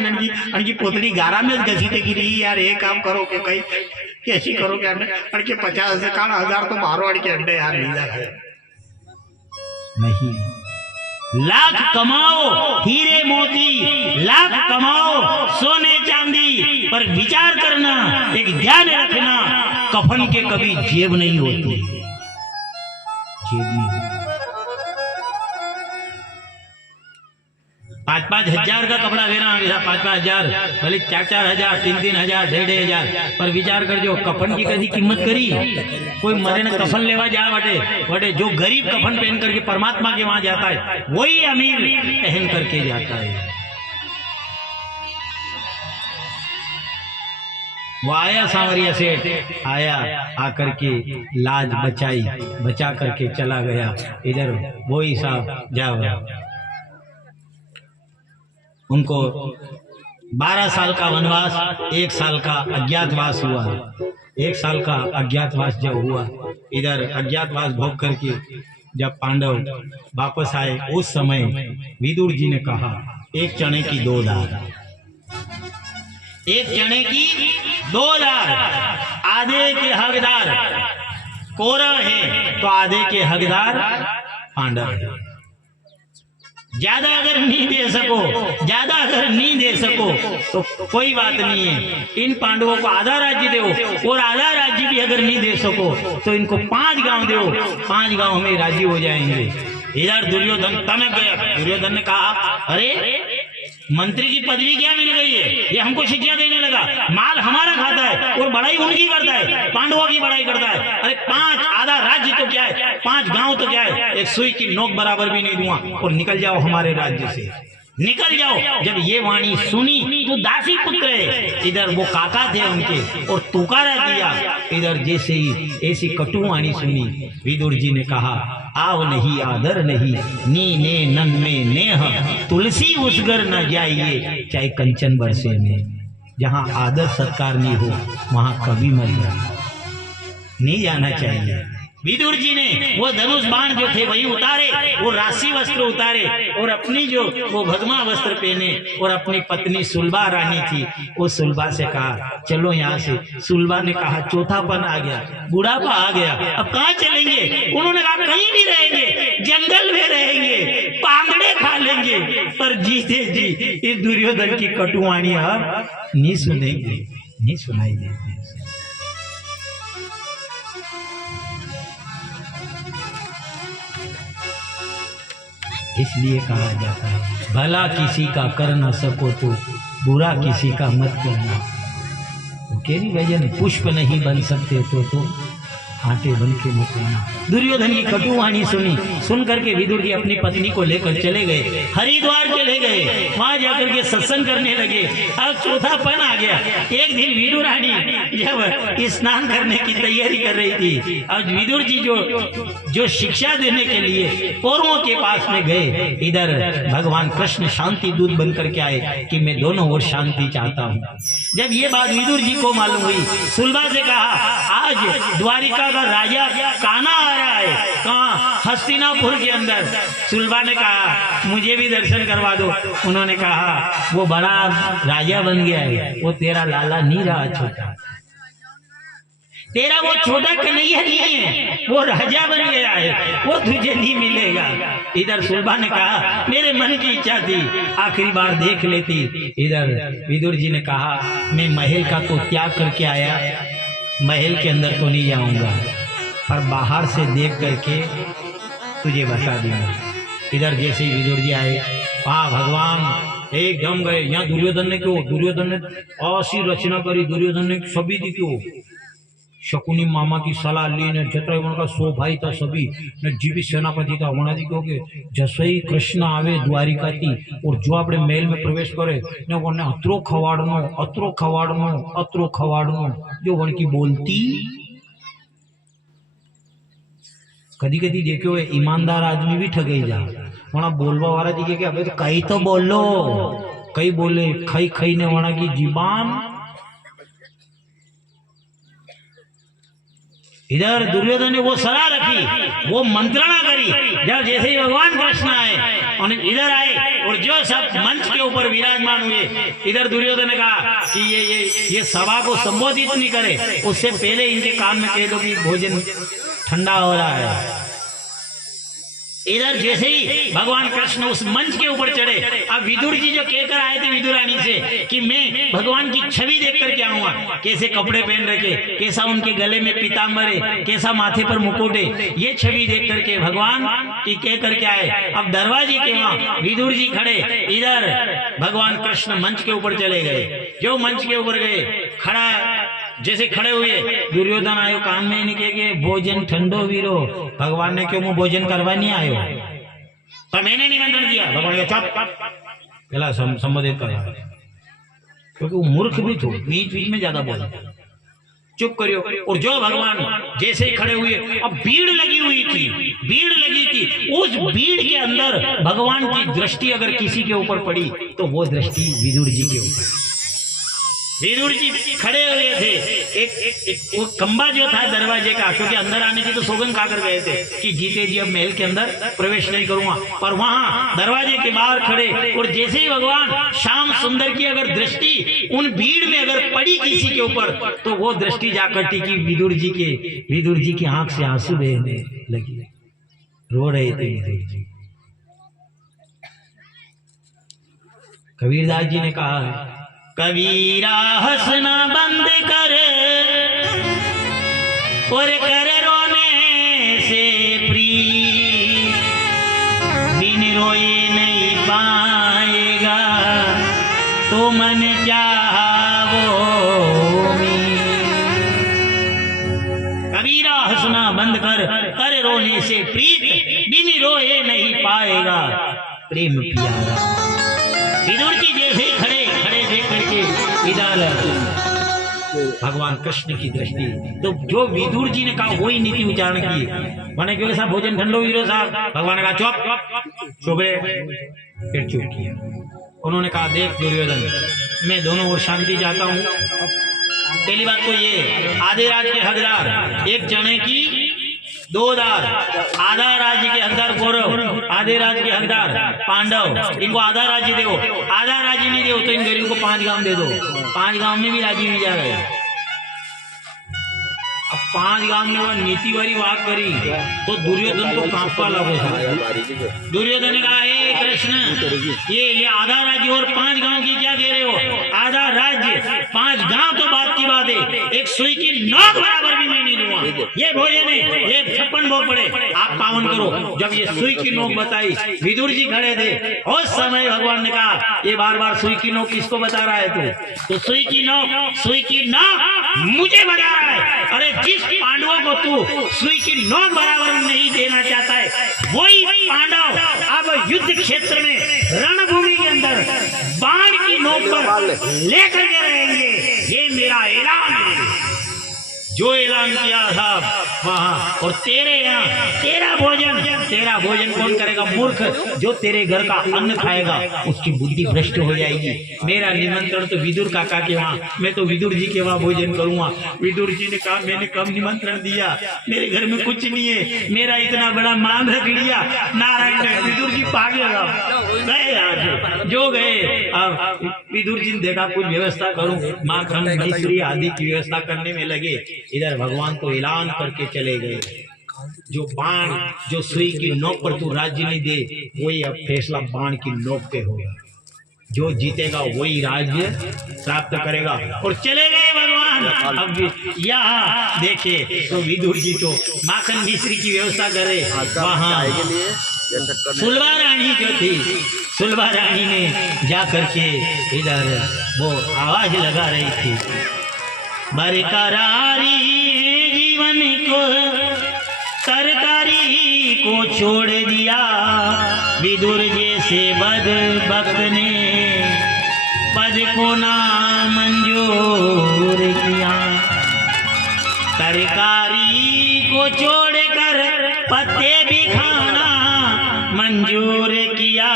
की पोतड़ी गारा में घसीटे की रही यार ये काम करो के कहीं कैसी करो के अंडे के 50,000 तो मारो अड़ के अंडे यार नहीं लाख कमाओ हीरे मोती लाख कमाओ सोने चांदी पर विचार करना एक ध्यान रखना कफन के कभी जेब नहीं होती जेब नहीं 5-5 हजार का कपड़ा लेना 5-5 हजार भले 4-4 हजार 3-3 हजार 1.5 हजार पर विचार कर जो कफन की कभी कीमत करी कोई मरे न कफन लेवा जा बटे जो गरीब कफन पहन करके परमात्मा के वहां जाता है वही अमीर पहन करके जाता है। वो आया सांवरिया सेठ आया आकर के लाज बचा करके चला गया इधर वही साहब जाओ उनको 12 साल का वनवास 1 साल का अज्ञातवास हुआ 1 साल का अज्ञातवास जब हुआ इधर अज्ञातवास भोग करके जब पांडव वापस आए उस समय विदुर जी ने कहा 1 चने की 2 दाल 1 चने की 2 दाल आधे के हकदार कौरव है तो आधे के हकदार पांडव है। ज्यादा अगर नहीं दे सको तो कोई बात नहीं है इन पांडवों को आधा राज्य दो और आधा राज्य भी अगर नहीं दे सको तो इनको 5 गांव दो 5 गांव में राज्य हो जाएंगे। इधर दुर्योधन तनक गया दुर्योधन ने कहा अरे मंत्री की पदवी क्या मिल गई है ये हमको शिक्षा देने लगा माल हमारा खाता है और बड़ाई उनकी करता है पांडवों की बड़ाई करता है। अरे 5 आधा राज्य तो क्या है 5 गांव तो क्या है एक सुई की नोक बराबर भी नहीं दूंगा और निकल जाओ हमारे राज्य से निकल जाओ। जब ये वाणी सुनी तो दासी पुत्र है इधर वो काका थे उनके और तुकारा दिया इधर जैसे ही ऐसी कटु वाणी सुनी विदुर जी ने कहा आव नहीं आदर नहीं नी ने नन में नेह तुलसी उस घर न जाइए चाहे कंचन बरसे में। जहाँ आदर सत्कार नहीं हो वहां कभी मत जाना नहीं जाना चाहिए। विदुर जी ने वो धनुष बाण जो थे वही उतारे वो राशि वस्त्र उतारे और अपनी जो वो भगमा वस्त्र पहने और अपनी पत्नी सुलभा रानी थी वो सुलभा से कहा चलो यहाँ से। सुलभा ने कहा चौथापन आ गया बुढ़ापा आ गया अब कहाँ चलेंगे। उन्होंने कहा कहीं भी रहेंगे जंगल में रहेंगे पांगड़े खा लेंगे पर जीते जी इस दुर्योधन की कटुवाणी अब नहीं सुनेंगे नहीं सुनाई देंगे। इसलिए कहा जाता है भला किसी का कर न सको तो बुरा किसी का मत करना। तो केरी वजन पुष्प नहीं बन सकते तो आटे बन के मत रहना। दुर्योधन की कटुवाणी सुन करके विदुर जी अपनी पत्नी को लेकर चले गए हरिद्वार चले गए वहां जाकर के सत्संग करने लगे। अब चौथापन आ गया। एक दिन विदुर रानी जब स्नान करने की तैयारी कर रही थी अब विदुर जी जो शिक्षा देने के लिए कौरवों के पास में गए इधर भगवान कृष्ण शांति दूत बन करके आए कि मैं दोनों ओर शांति चाहता हूँ। जब ये बात विदुर जी को मालूम हुई सुलभा से कहा आज द्वारिका का राजा कान्हा आ रहा है। कहाँ? हस्तिनापुर के अंदर। सुलभा ने कहा मुझे भी दर्शन करवा दो। उन्होंने कहा वो बड़ा राजा बन गया है वो तेरा लाला नहीं रहा छोटा तेरा वो छोटा कन्हैया नहीं है वो राजा बन गया है वो तुझे नहीं मिलेगा। इधर सुलभा ने कहा मेरे मन की इच्छा थी आखिरी बार देख लेती। इधर विदुर जी ने कहा मैं महल का तो त्याग करके आया महल के अंदर तो नहीं जाऊंगा पर बाहर से देख करके तुझे बता दूंगा। इधर जैसे ही विदुर जी आए वहाँ भगवान एकदम गए। यहाँ दुर्योधन ने क्यों, दुर्योधन ने ऐसी रचना करी, दुर्योधन ने सभी दी क्यों, शकुनी मामा की सलाह ली ने जतरा उनका 100 भाई था सभी ने जीवी सेनापति था होना जी क्योंकि जैसे ही कृष्ण आवे द्वारिका थी और जो अपने महल में प्रवेश करे ने वो अतरो खवाड़नो जो वन की बोलती कदी कदी देखो ईमानदार आदमी भी ठगे जा वना बोलवा वाला जी के अबे तो कई तो बोलो कई बोले खई खई ने वना की जीबान। इधर दुर्योधन ने वो सलाह रखी, वो मंत्रणा करी, जब जैसे ही भगवान कृष्ण आए और इधर आए और जो सब मंच के ऊपर विराजमान हुए, इधर दुर्योधन ने कहा कि ये सभा को संबोधित नहीं करे, उससे पहले इनके कान में कह दो कि भोजन ठंडा हो रहा है। इधर जैसे ही भगवान कृष्ण उस मंच के ऊपर चढ़े, अब विदुर जी जो कहकर आए थे विदुरानी से कि मैं भगवान की छवि देख करके आऊंगा, कैसे कपड़े पहन रखे, कैसा उनके गले में पीताम्बर है, कैसा माथे पर मुकुट है, ये छवि देख करके भगवान की कह करके आए। अब दरवाजे के वहां विदुर जी खड़े, इधर भगवान कृष्ण मंच के ऊपर चले गए। जो मंच के ऊपर गए, खड़ा जैसे खड़े हुए दुर्योधन आयो कान में नहीं के भोजन ठंडो वीरो, भगवान ने क्यों मुझे भोजन करवा नहीं आयो, पर मैंने निमंत्रण दिया। भगवान ने चुप पहला संबोधित कर, क्योंकि वो मूर्ख भी थे, बीच बीच में ज्यादा बोला, चुप करियो। और जो भगवान जैसे ही खड़े हुए, अब भीड़ लगी हुई थी, भीड़ लगी थी, उस भीड़ के अंदर भगवान की दृष्टि अगर किसी के ऊपर पड़ी तो वो दृष्टि विदुर जी के ऊपर। विदुर जी खड़े हुए थे, एक वो खंबा जो था दरवाजे का, क्योंकि अंदर आने की तो सौगंध खाकर गए थे कि जीते जी अब महल के अंदर प्रवेश नहीं करूंगा, पर वहां दरवाजे के बाहर खड़े, और जैसे ही भगवान श्याम सुंदर की अगर दृष्टि उन भीड़ में अगर पड़ी किसी के ऊपर, तो वो दृष्टि जाकर टिकी विदुर जी की आंख से आंसू बहने लगी, रो रहे थे विदुर जी। कबीरदास जी ने कहा है, कबीरा हंसना बंद कर और कर रोने से प्रीत, बिन रोए नहीं पाएगा तो मन चाहो कबीरा हंसना बंद कर रोने से प्रीत, बिन रोए नहीं पाएगा प्रेम प्यारा। विदुर जी जैसे ही खड़े देख करके इधर भगवान कृष्ण की दृष्टि, तो जो विदुर जी ने कहा वही नीति उच्चारण की, मैंने क्योंकि साहब भोजन ठंडो वीरो साहब, भगवान ने कहा चुप, फिर चुप किया। उन्होंने कहा देख दुर्योधन, मैं दोनों ओर शांति चाहता हूँ। पहली बात तो ये, आधे राज के हकदार एक जने की 2 दार, आधा राज्य के हकदार कौरव, आधे राज्य के हकदार पांडव, इनको आधा राज्य दो, आधा राज्य नहीं दो तो इन गरीब को 5 गांव दे दो। 5 गांव में भी राज्य नहीं जा रहे। अब 5 गांव में वो नीति वाली बात करी तो दुर्योधन को कांपा लगा। दुर्योधन ने कहा हे कृष्ण, ये आधा राज्य और 5 गांव की क्या कह रहे हो, आधा राज्य 5 गांव तो बात की बात है, एक सुई की नोक बराबर भी मैं नहीं दूंगा। ये भोजन है, ये 56 भोग पड़े, आप पावन करो। जब ये सुई की नोक बताई, विदुर जी खड़े थे, उस समय भगवान ने कहा ये बार बार सुई की नोक किसको बता रहा है तो सुई की नोक मुझे बता रहा है। अरे जिस पांडवों को तू सुई की नोक बराबर नहीं देना चाहता है, वही पांडव अब युद्ध क्षेत्र में रणभूमि के अंदर बाण की नोक पर लेकर के रहेंगे। ये मेरा ऐलान है, जो ऐलान किया था वहां। और तेरे यहाँ तेरा भोजन कौन करेगा, मूर्ख, जो तेरे घर का अन्न खाएगा उसकी बुद्धि भ्रष्ट हो जाएगी। मेरा निमंत्रण तो विदुर काका के वहाँ, मैं तो विदुर जी के वहाँ भोजन करूंगा। विदुर जी ने कहा मैंने कम निमंत्रण दिया, मेरे घर में कुछ नहीं है, मेरा इतना बड़ा मान रख लिया। नारायण ने विदुर जी भागेगा, गए आज जो गए। अब विदुर जी ने देखा कुछ व्यवस्था करूं, माखन मिश्री आदि की व्यवस्था करने में लगे। इधर भगवान तो ऐलान करके चले गए, जो बाण जो सुई की नोक पर तू राज्य नहीं दे, वही अब फैसला बाण की नोक पे होगा। जो जीतेगा वही राज्य प्राप्त करेगा। और चले गए भगवान। अब यहाँ देखे तो विदुर जी तो माखन मिश्री की व्यवस्था करे, वहाँ सुलभा रानी जो थी, सुलभा रानी ने जा करके इधर वो आवाज लगा रही थी, बरकरारी जीवन को तरकारी को छोड़ दिया, विदुर जैसे बद भक्त ने पद को ना मंजूर किया। तरकारी को छोड़कर पत्ते भी खाना मंजूर किया,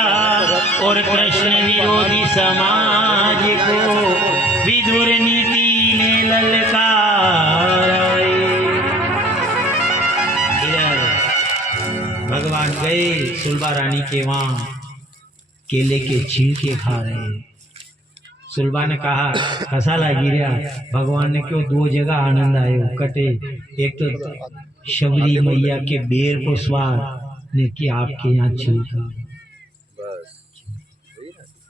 और कृष्ण विरोधी समाज को विदुर नीति ने ललकारा। भगवान गए सुलभा रानी के वहां, केले के छिलके खा रहे। सुलभा ने कहा कैसा लगी रहा, भगवान ने क्यों दो जगह आनंद आयो कटे, एक तो शबरी मैया के बेर को स्वाद ने कि आपके यहाँ छिलका,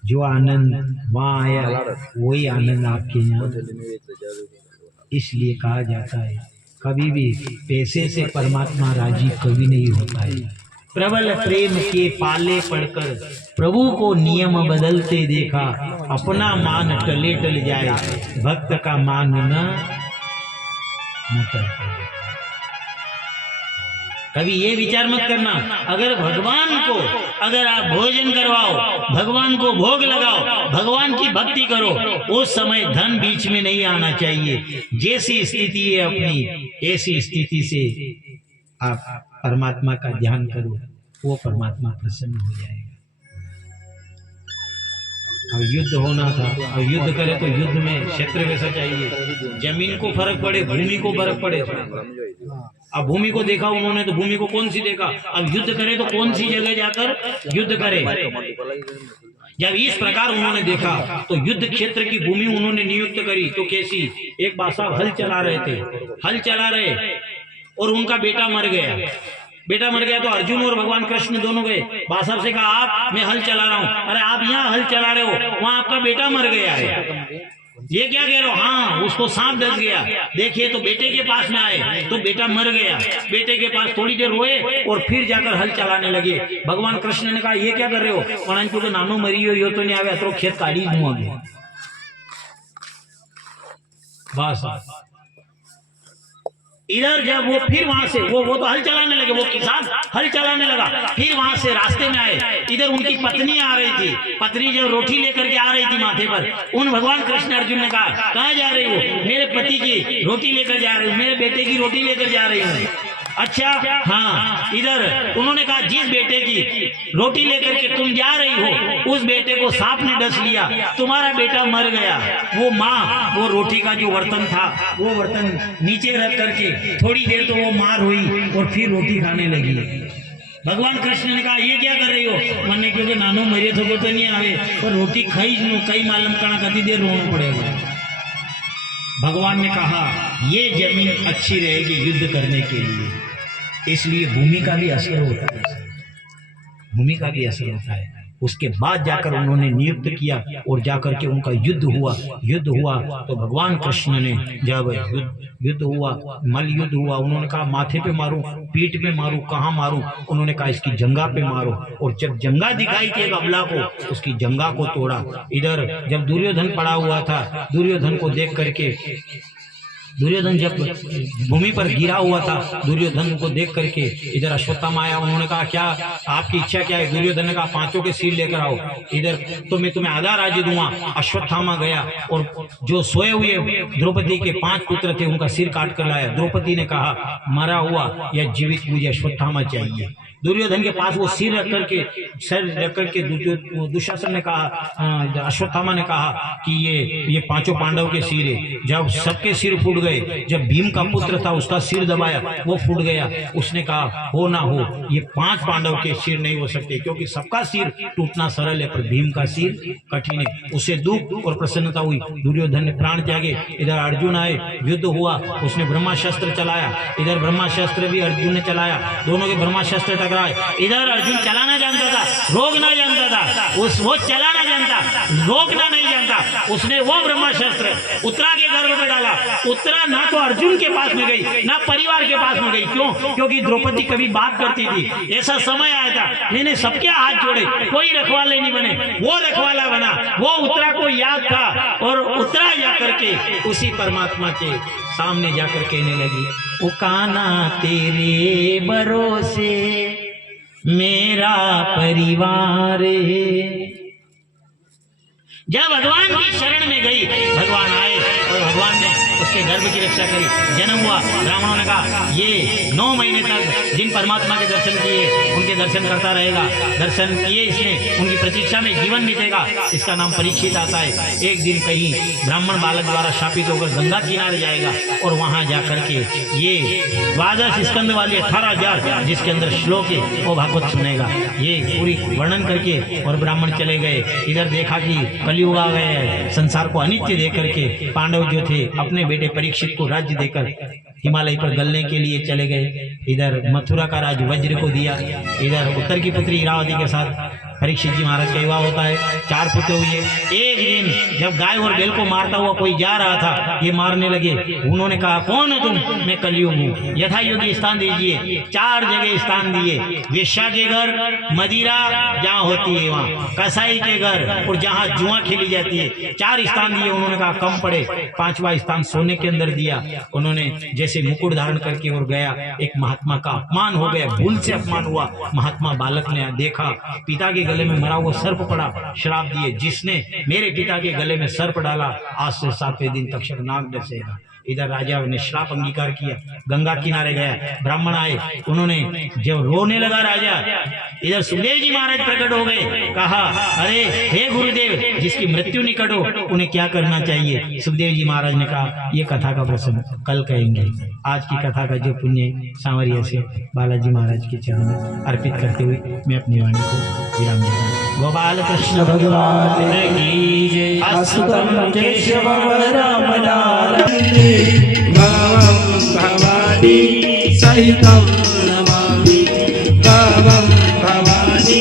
जो आनंद वहाँ आया वही आनंद आपके यहाँ। इसलिए कहा जाता है कभी भी पैसे से परमात्मा राजी कभी नहीं होता है। प्रबल प्रेम के पाले पड़कर प्रभु को नियम बदलते देखा, अपना मान टले टल जाए, भक्त का मान न टलते। कभी ये विचार मत करना, अगर भगवान को अगर आप भोजन करवाओ, भगवान को भोग लगाओ, भगवान की भक्ति करो, उस समय धन बीच में नहीं आना चाहिए। जैसी स्थिति है अपनी, ऐसी स्थिति से आप परमात्मा का ध्यान करो, वो परमात्मा प्रसन्न हो जाएगा। अब युद्ध होना था, अब युद्ध करे तो युद्ध में क्षेत्र वैसा चाहिए, जमीन को फर्क पड़े, भूमि को फर्क पड़े। अब भूमि को देखा उन्होंने तो भूमि को कौन सी देखा, अब युद्ध करे तो कौन सी जगह जाकर युद्ध करे। जब इस प्रकार उन्होंने देखा तो युद्ध क्षेत्र की भूमि उन्होंने नियुक्त करी। तो कैसी, एक बार साहब हल चला रहे थे, हल चला रहे और उनका बेटा मर गया। बेटा मर गया तो अर्जुन और भगवान कृष्ण दोनों गए, बादशाह से कहा आप, मैं हल चला रहा हूँ। अरे आप यहाँ हल चला रहे हो, वहाँ आपका बेटा मर गया है, ये क्या कह रहे हो? हाँ, उसको सांप डस गया। देखिए तो बेटे के पास में आए तो बेटा मर गया, बेटे के पास थोड़ी देर रोए और फिर जाकर हल चलाने लगे। भगवान कृष्ण ने कहा ये क्या कर रहे हो? परंतु तो नानो मरी हो तो नहीं आवे, अतरो खेत काढ़ी दूं आगे। बस इधर जब वो फिर वहां से वो तो हल चलाने लगे, वो किसान हल चलाने लगा, फिर वहां से रास्ते में आए, इधर उनकी पत्नी आ रही थी। पत्नी जब रोटी लेकर के आ रही थी माथे पर, उन भगवान कृष्ण अर्जुन ने कहा कहाँ जा रही हो? मेरे पति की रोटी लेकर जा रही हूँ, मेरे बेटे की रोटी लेकर जा रही हूँ। अच्छा हाँ, इधर उन्होंने कहा जिस बेटे की रोटी लेकर के तुम जा रही हो उस बेटे को सांप ने डस लिया, तुम्हारा बेटा मर गया। वो माँ वो रोटी का जो बर्तन था वो बर्तन नीचे रख करके थोड़ी देर तो वो मार हुई और फिर रोटी खाने लगी। भगवान कृष्ण ने कहा ये क्या कर रही हो? मैंने क्योंकि नानो मरे तो नहीं आवे पर रोटी खाई कई मालूम करना कती देर रोना पड़ेगा। भगवान ने कहा ये जमीन अच्छी रहेगी युद्ध करने के लिए, इसलिए भूमि का भी असर होता है, भूमि का भी असर होता है। उसके बाद जाकर उन्होंने नियुक्त किया और जाकर के उनका युद्ध हुआ। युद्ध हुआ तो भगवान कृष्ण ने जब युद्ध हुआ, मल युद्ध हुआ, उन्होंने कहा माथे पे मारूं, पीठ पे मारूं, कहाँ मारूं? उन्होंने कहा इसकी जंगा पे मारो। और जब जंगा दिखाई थी अबला को, उसकी जंगा को तोड़ा। इधर जब दुर्योधन पड़ा हुआ था, दुर्योधन को देख करके, दुर्योधन जब भूमि पर गिरा हुआ था, दुर्योधन को देख करके इधर अश्वत्थामा आया। उन्होंने कहा क्या आपकी इच्छा क्या है? दुर्योधन ने कहा पांचों के सिर लेकर आओ, इधर तो मैं तुम्हें आधा राज्य दूंगा। अश्वत्थामा गया और जो सोए हुए द्रौपदी के 5 पुत्र थे उनका सिर काट कर लाया। द्रौपदी ने कहा मरा हुआ या जीवित मुझे अश्वत्थामा चाहिए। दुर्योधन के पास वो सिर रख करके दुशासन ने कहा, अश्वत्थामा ने कहा कि ये 5 पांडव के सिर है। जब सबके सिर फूट गए, जब भीम का पुत्र था उसका सिर दबाया वो फूट गया। उसने कहा हो ना हो ये 5 पांडव के सिर नहीं हो सकते, क्योंकि सबका सिर टूटना सरल है पर भीम का सिर कठिन है। उसे दुख और प्रसन्नता हुई। दुर्योधन ने प्राण त्यागे। इधर अर्जुन आए, युद्ध हुआ, उसने ब्रह्मास्त्र चलाया, इधर ब्रह्मास्त्र भी अर्जुन ने चलाया। दोनों के ब्रह्मास्त्र लग रहा है। इधर अर्जुन चलाना जानता था, रोकना जानता था, वो चलाना जानता, रोकना नहीं जानता। उसने वो ब्रह्मास्त्र उत्तरा के गर्भ में डाला। उत्तरा ना तो अर्जुन के पास में गई, ना परिवार के पास में गई। क्यों? क्योंकि द्रौपदी कभी बात करती थी। ऐसा समय आया था, मैंने सबके हाथ जोड़े, कोई रखवाले नहीं बने, वो रखवाला बना। वो उत्तरा को याद था और उत्तरा जाकर के उसी परमात्मा के सामने जाकर कहने लगी, ओ काना तेरे भरोसे मेरा परिवार है। जब भगवान की शरण में गई, भगवान आए और भगवान ने उसके गर्भ की रक्षा करी। जन्म हुआ, ब्राह्मणों ने कहा ये 9 महीने तक जिन परमात्मा के दर्शन किए उनके दर्शन करता रहेगा। दर्शन किए इसने, उनकी प्रतीक्षा में जीवन बीतेगा। इसका नाम परीक्षित आता है। एक दिन कहीं ब्राह्मण बालक द्वारा शापित होकर गंगा किनारे जाएगा और वहां जाकर के ये 12 स्कंद वाली 18,000 जिसके अंदर श्लोक है वो भागवत सुनेगा। ये पूरी वर्णन करके और ब्राह्मण चले गए। इधर देखा कि कलयुग आ गए, संसार को अनित्य देख करके पांडव जो थे अपने बेटे परीक्षित को राज्य देकर हिमालय पर गलने के लिए चले गए। इधर मथुरा का राज वज्र को दिया। इधर उत्तर की पुत्री इरावती के साथ परीक्षित जी महाराज का विवाह होता है। 4 पुत्र हुए। एक दिन जब गाय और बैल को मारता हुआ कोई जा रहा था, ये मारने लगे। उन्होंने कहा कौन हो तुम? मैं कलयुग हूँ, यथा योगी स्थान दीजिए। 4 जगह स्थान दिए। वेश्या के घर, मदिरा जहाँ होती है वहाँ, कसाई के घर और जहाँ जुआ खेली जाती है, 4 स्थान दिए। उन्होंने कहा कम पड़े। 5वां स्थान सोने के अंदर दिया। उन्होंने जैसे मुकुट धारण करके और गया, एक महात्मा का अपमान हो गया, भूल से अपमान हुआ। महात्मा बालक ने देखा पिता के गले में मरा हुआ सर्प पड़ा, श्राप दिए, जिसने मेरे पिता के गले में सर्प डाला आज से 7वें दिन तक नाग डसेगा। इधर राजा ने श्राप अंगीकार किया, गंगा किनारे गया। ब्राह्मण आए, उन्होंने जब रोने लगा राजा, इधर सुखदेव जी महाराज प्रकट हो गए। कहा अरे हे गुरुदेव, जिसकी मृत्यु निकट हो उन्हें क्या करना चाहिए? सुखदेव जी महाराज ने कहा ये कथा का प्रसंग कल कहेंगे। आज की कथा का जो पुण्य सांवरिया से बालाजी महाराज के चरण में अर्पित करते हुए मैं अपनी वाणी को विराम देता हूँ। गोपाल कृष्ण भगवान की जय। अस्तुतं केशवं राम नारायण भवानी सहितं नमामि। भवानी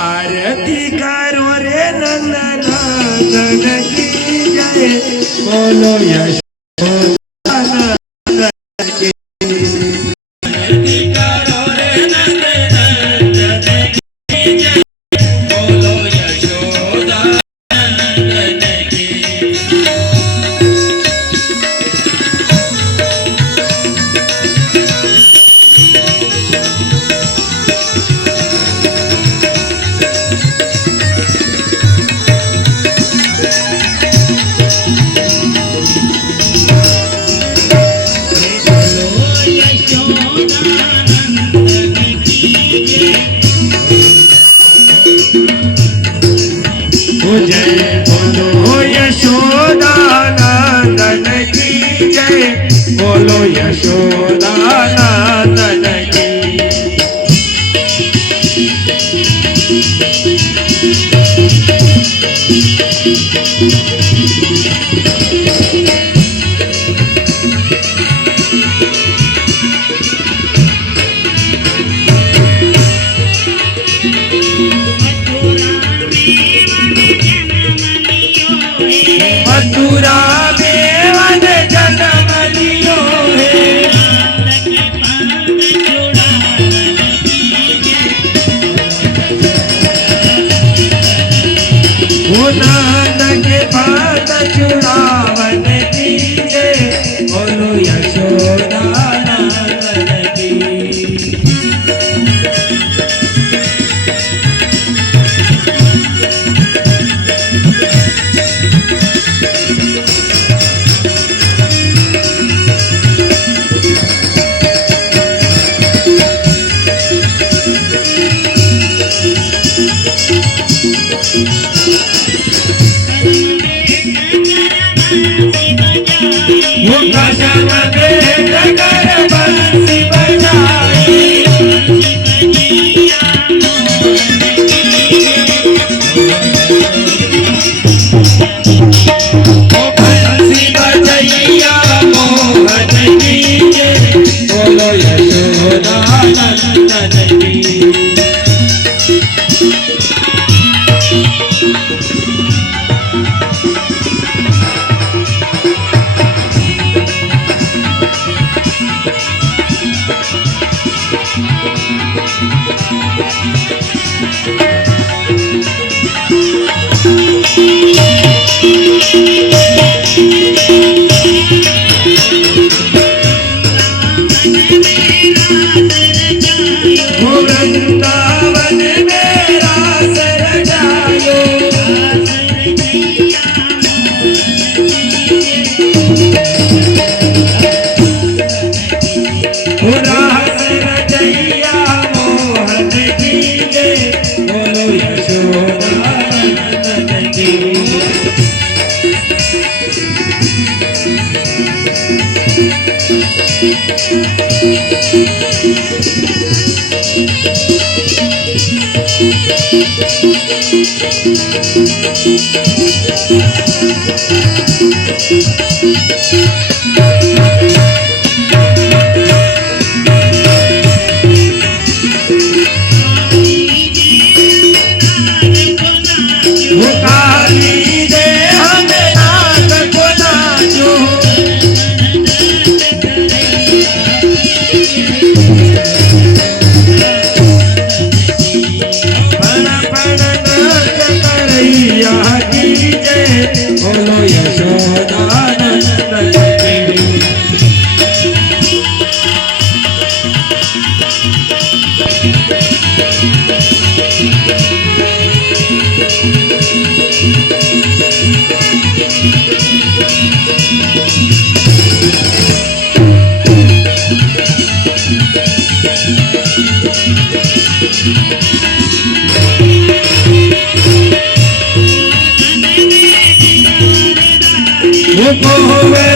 आरती करो रे नंदन की जय। बोलो यश जय। बोलो यशोदा नंदन की जय। बोलो यशोदा नंदन की। मथुरा में वन जन्म लियो है। नंद के पात चुड़ावन कीजे। बोलो यशोदा नंदन की। Thank you. वृंदावन मेरा सर जायो रास रचैया मोहन कीजे बोलो यशोदा नंदन की काली दे हमें नाथ को नाचो पण पण नाच करैया की जय बोलो यशोदा नंदन की वो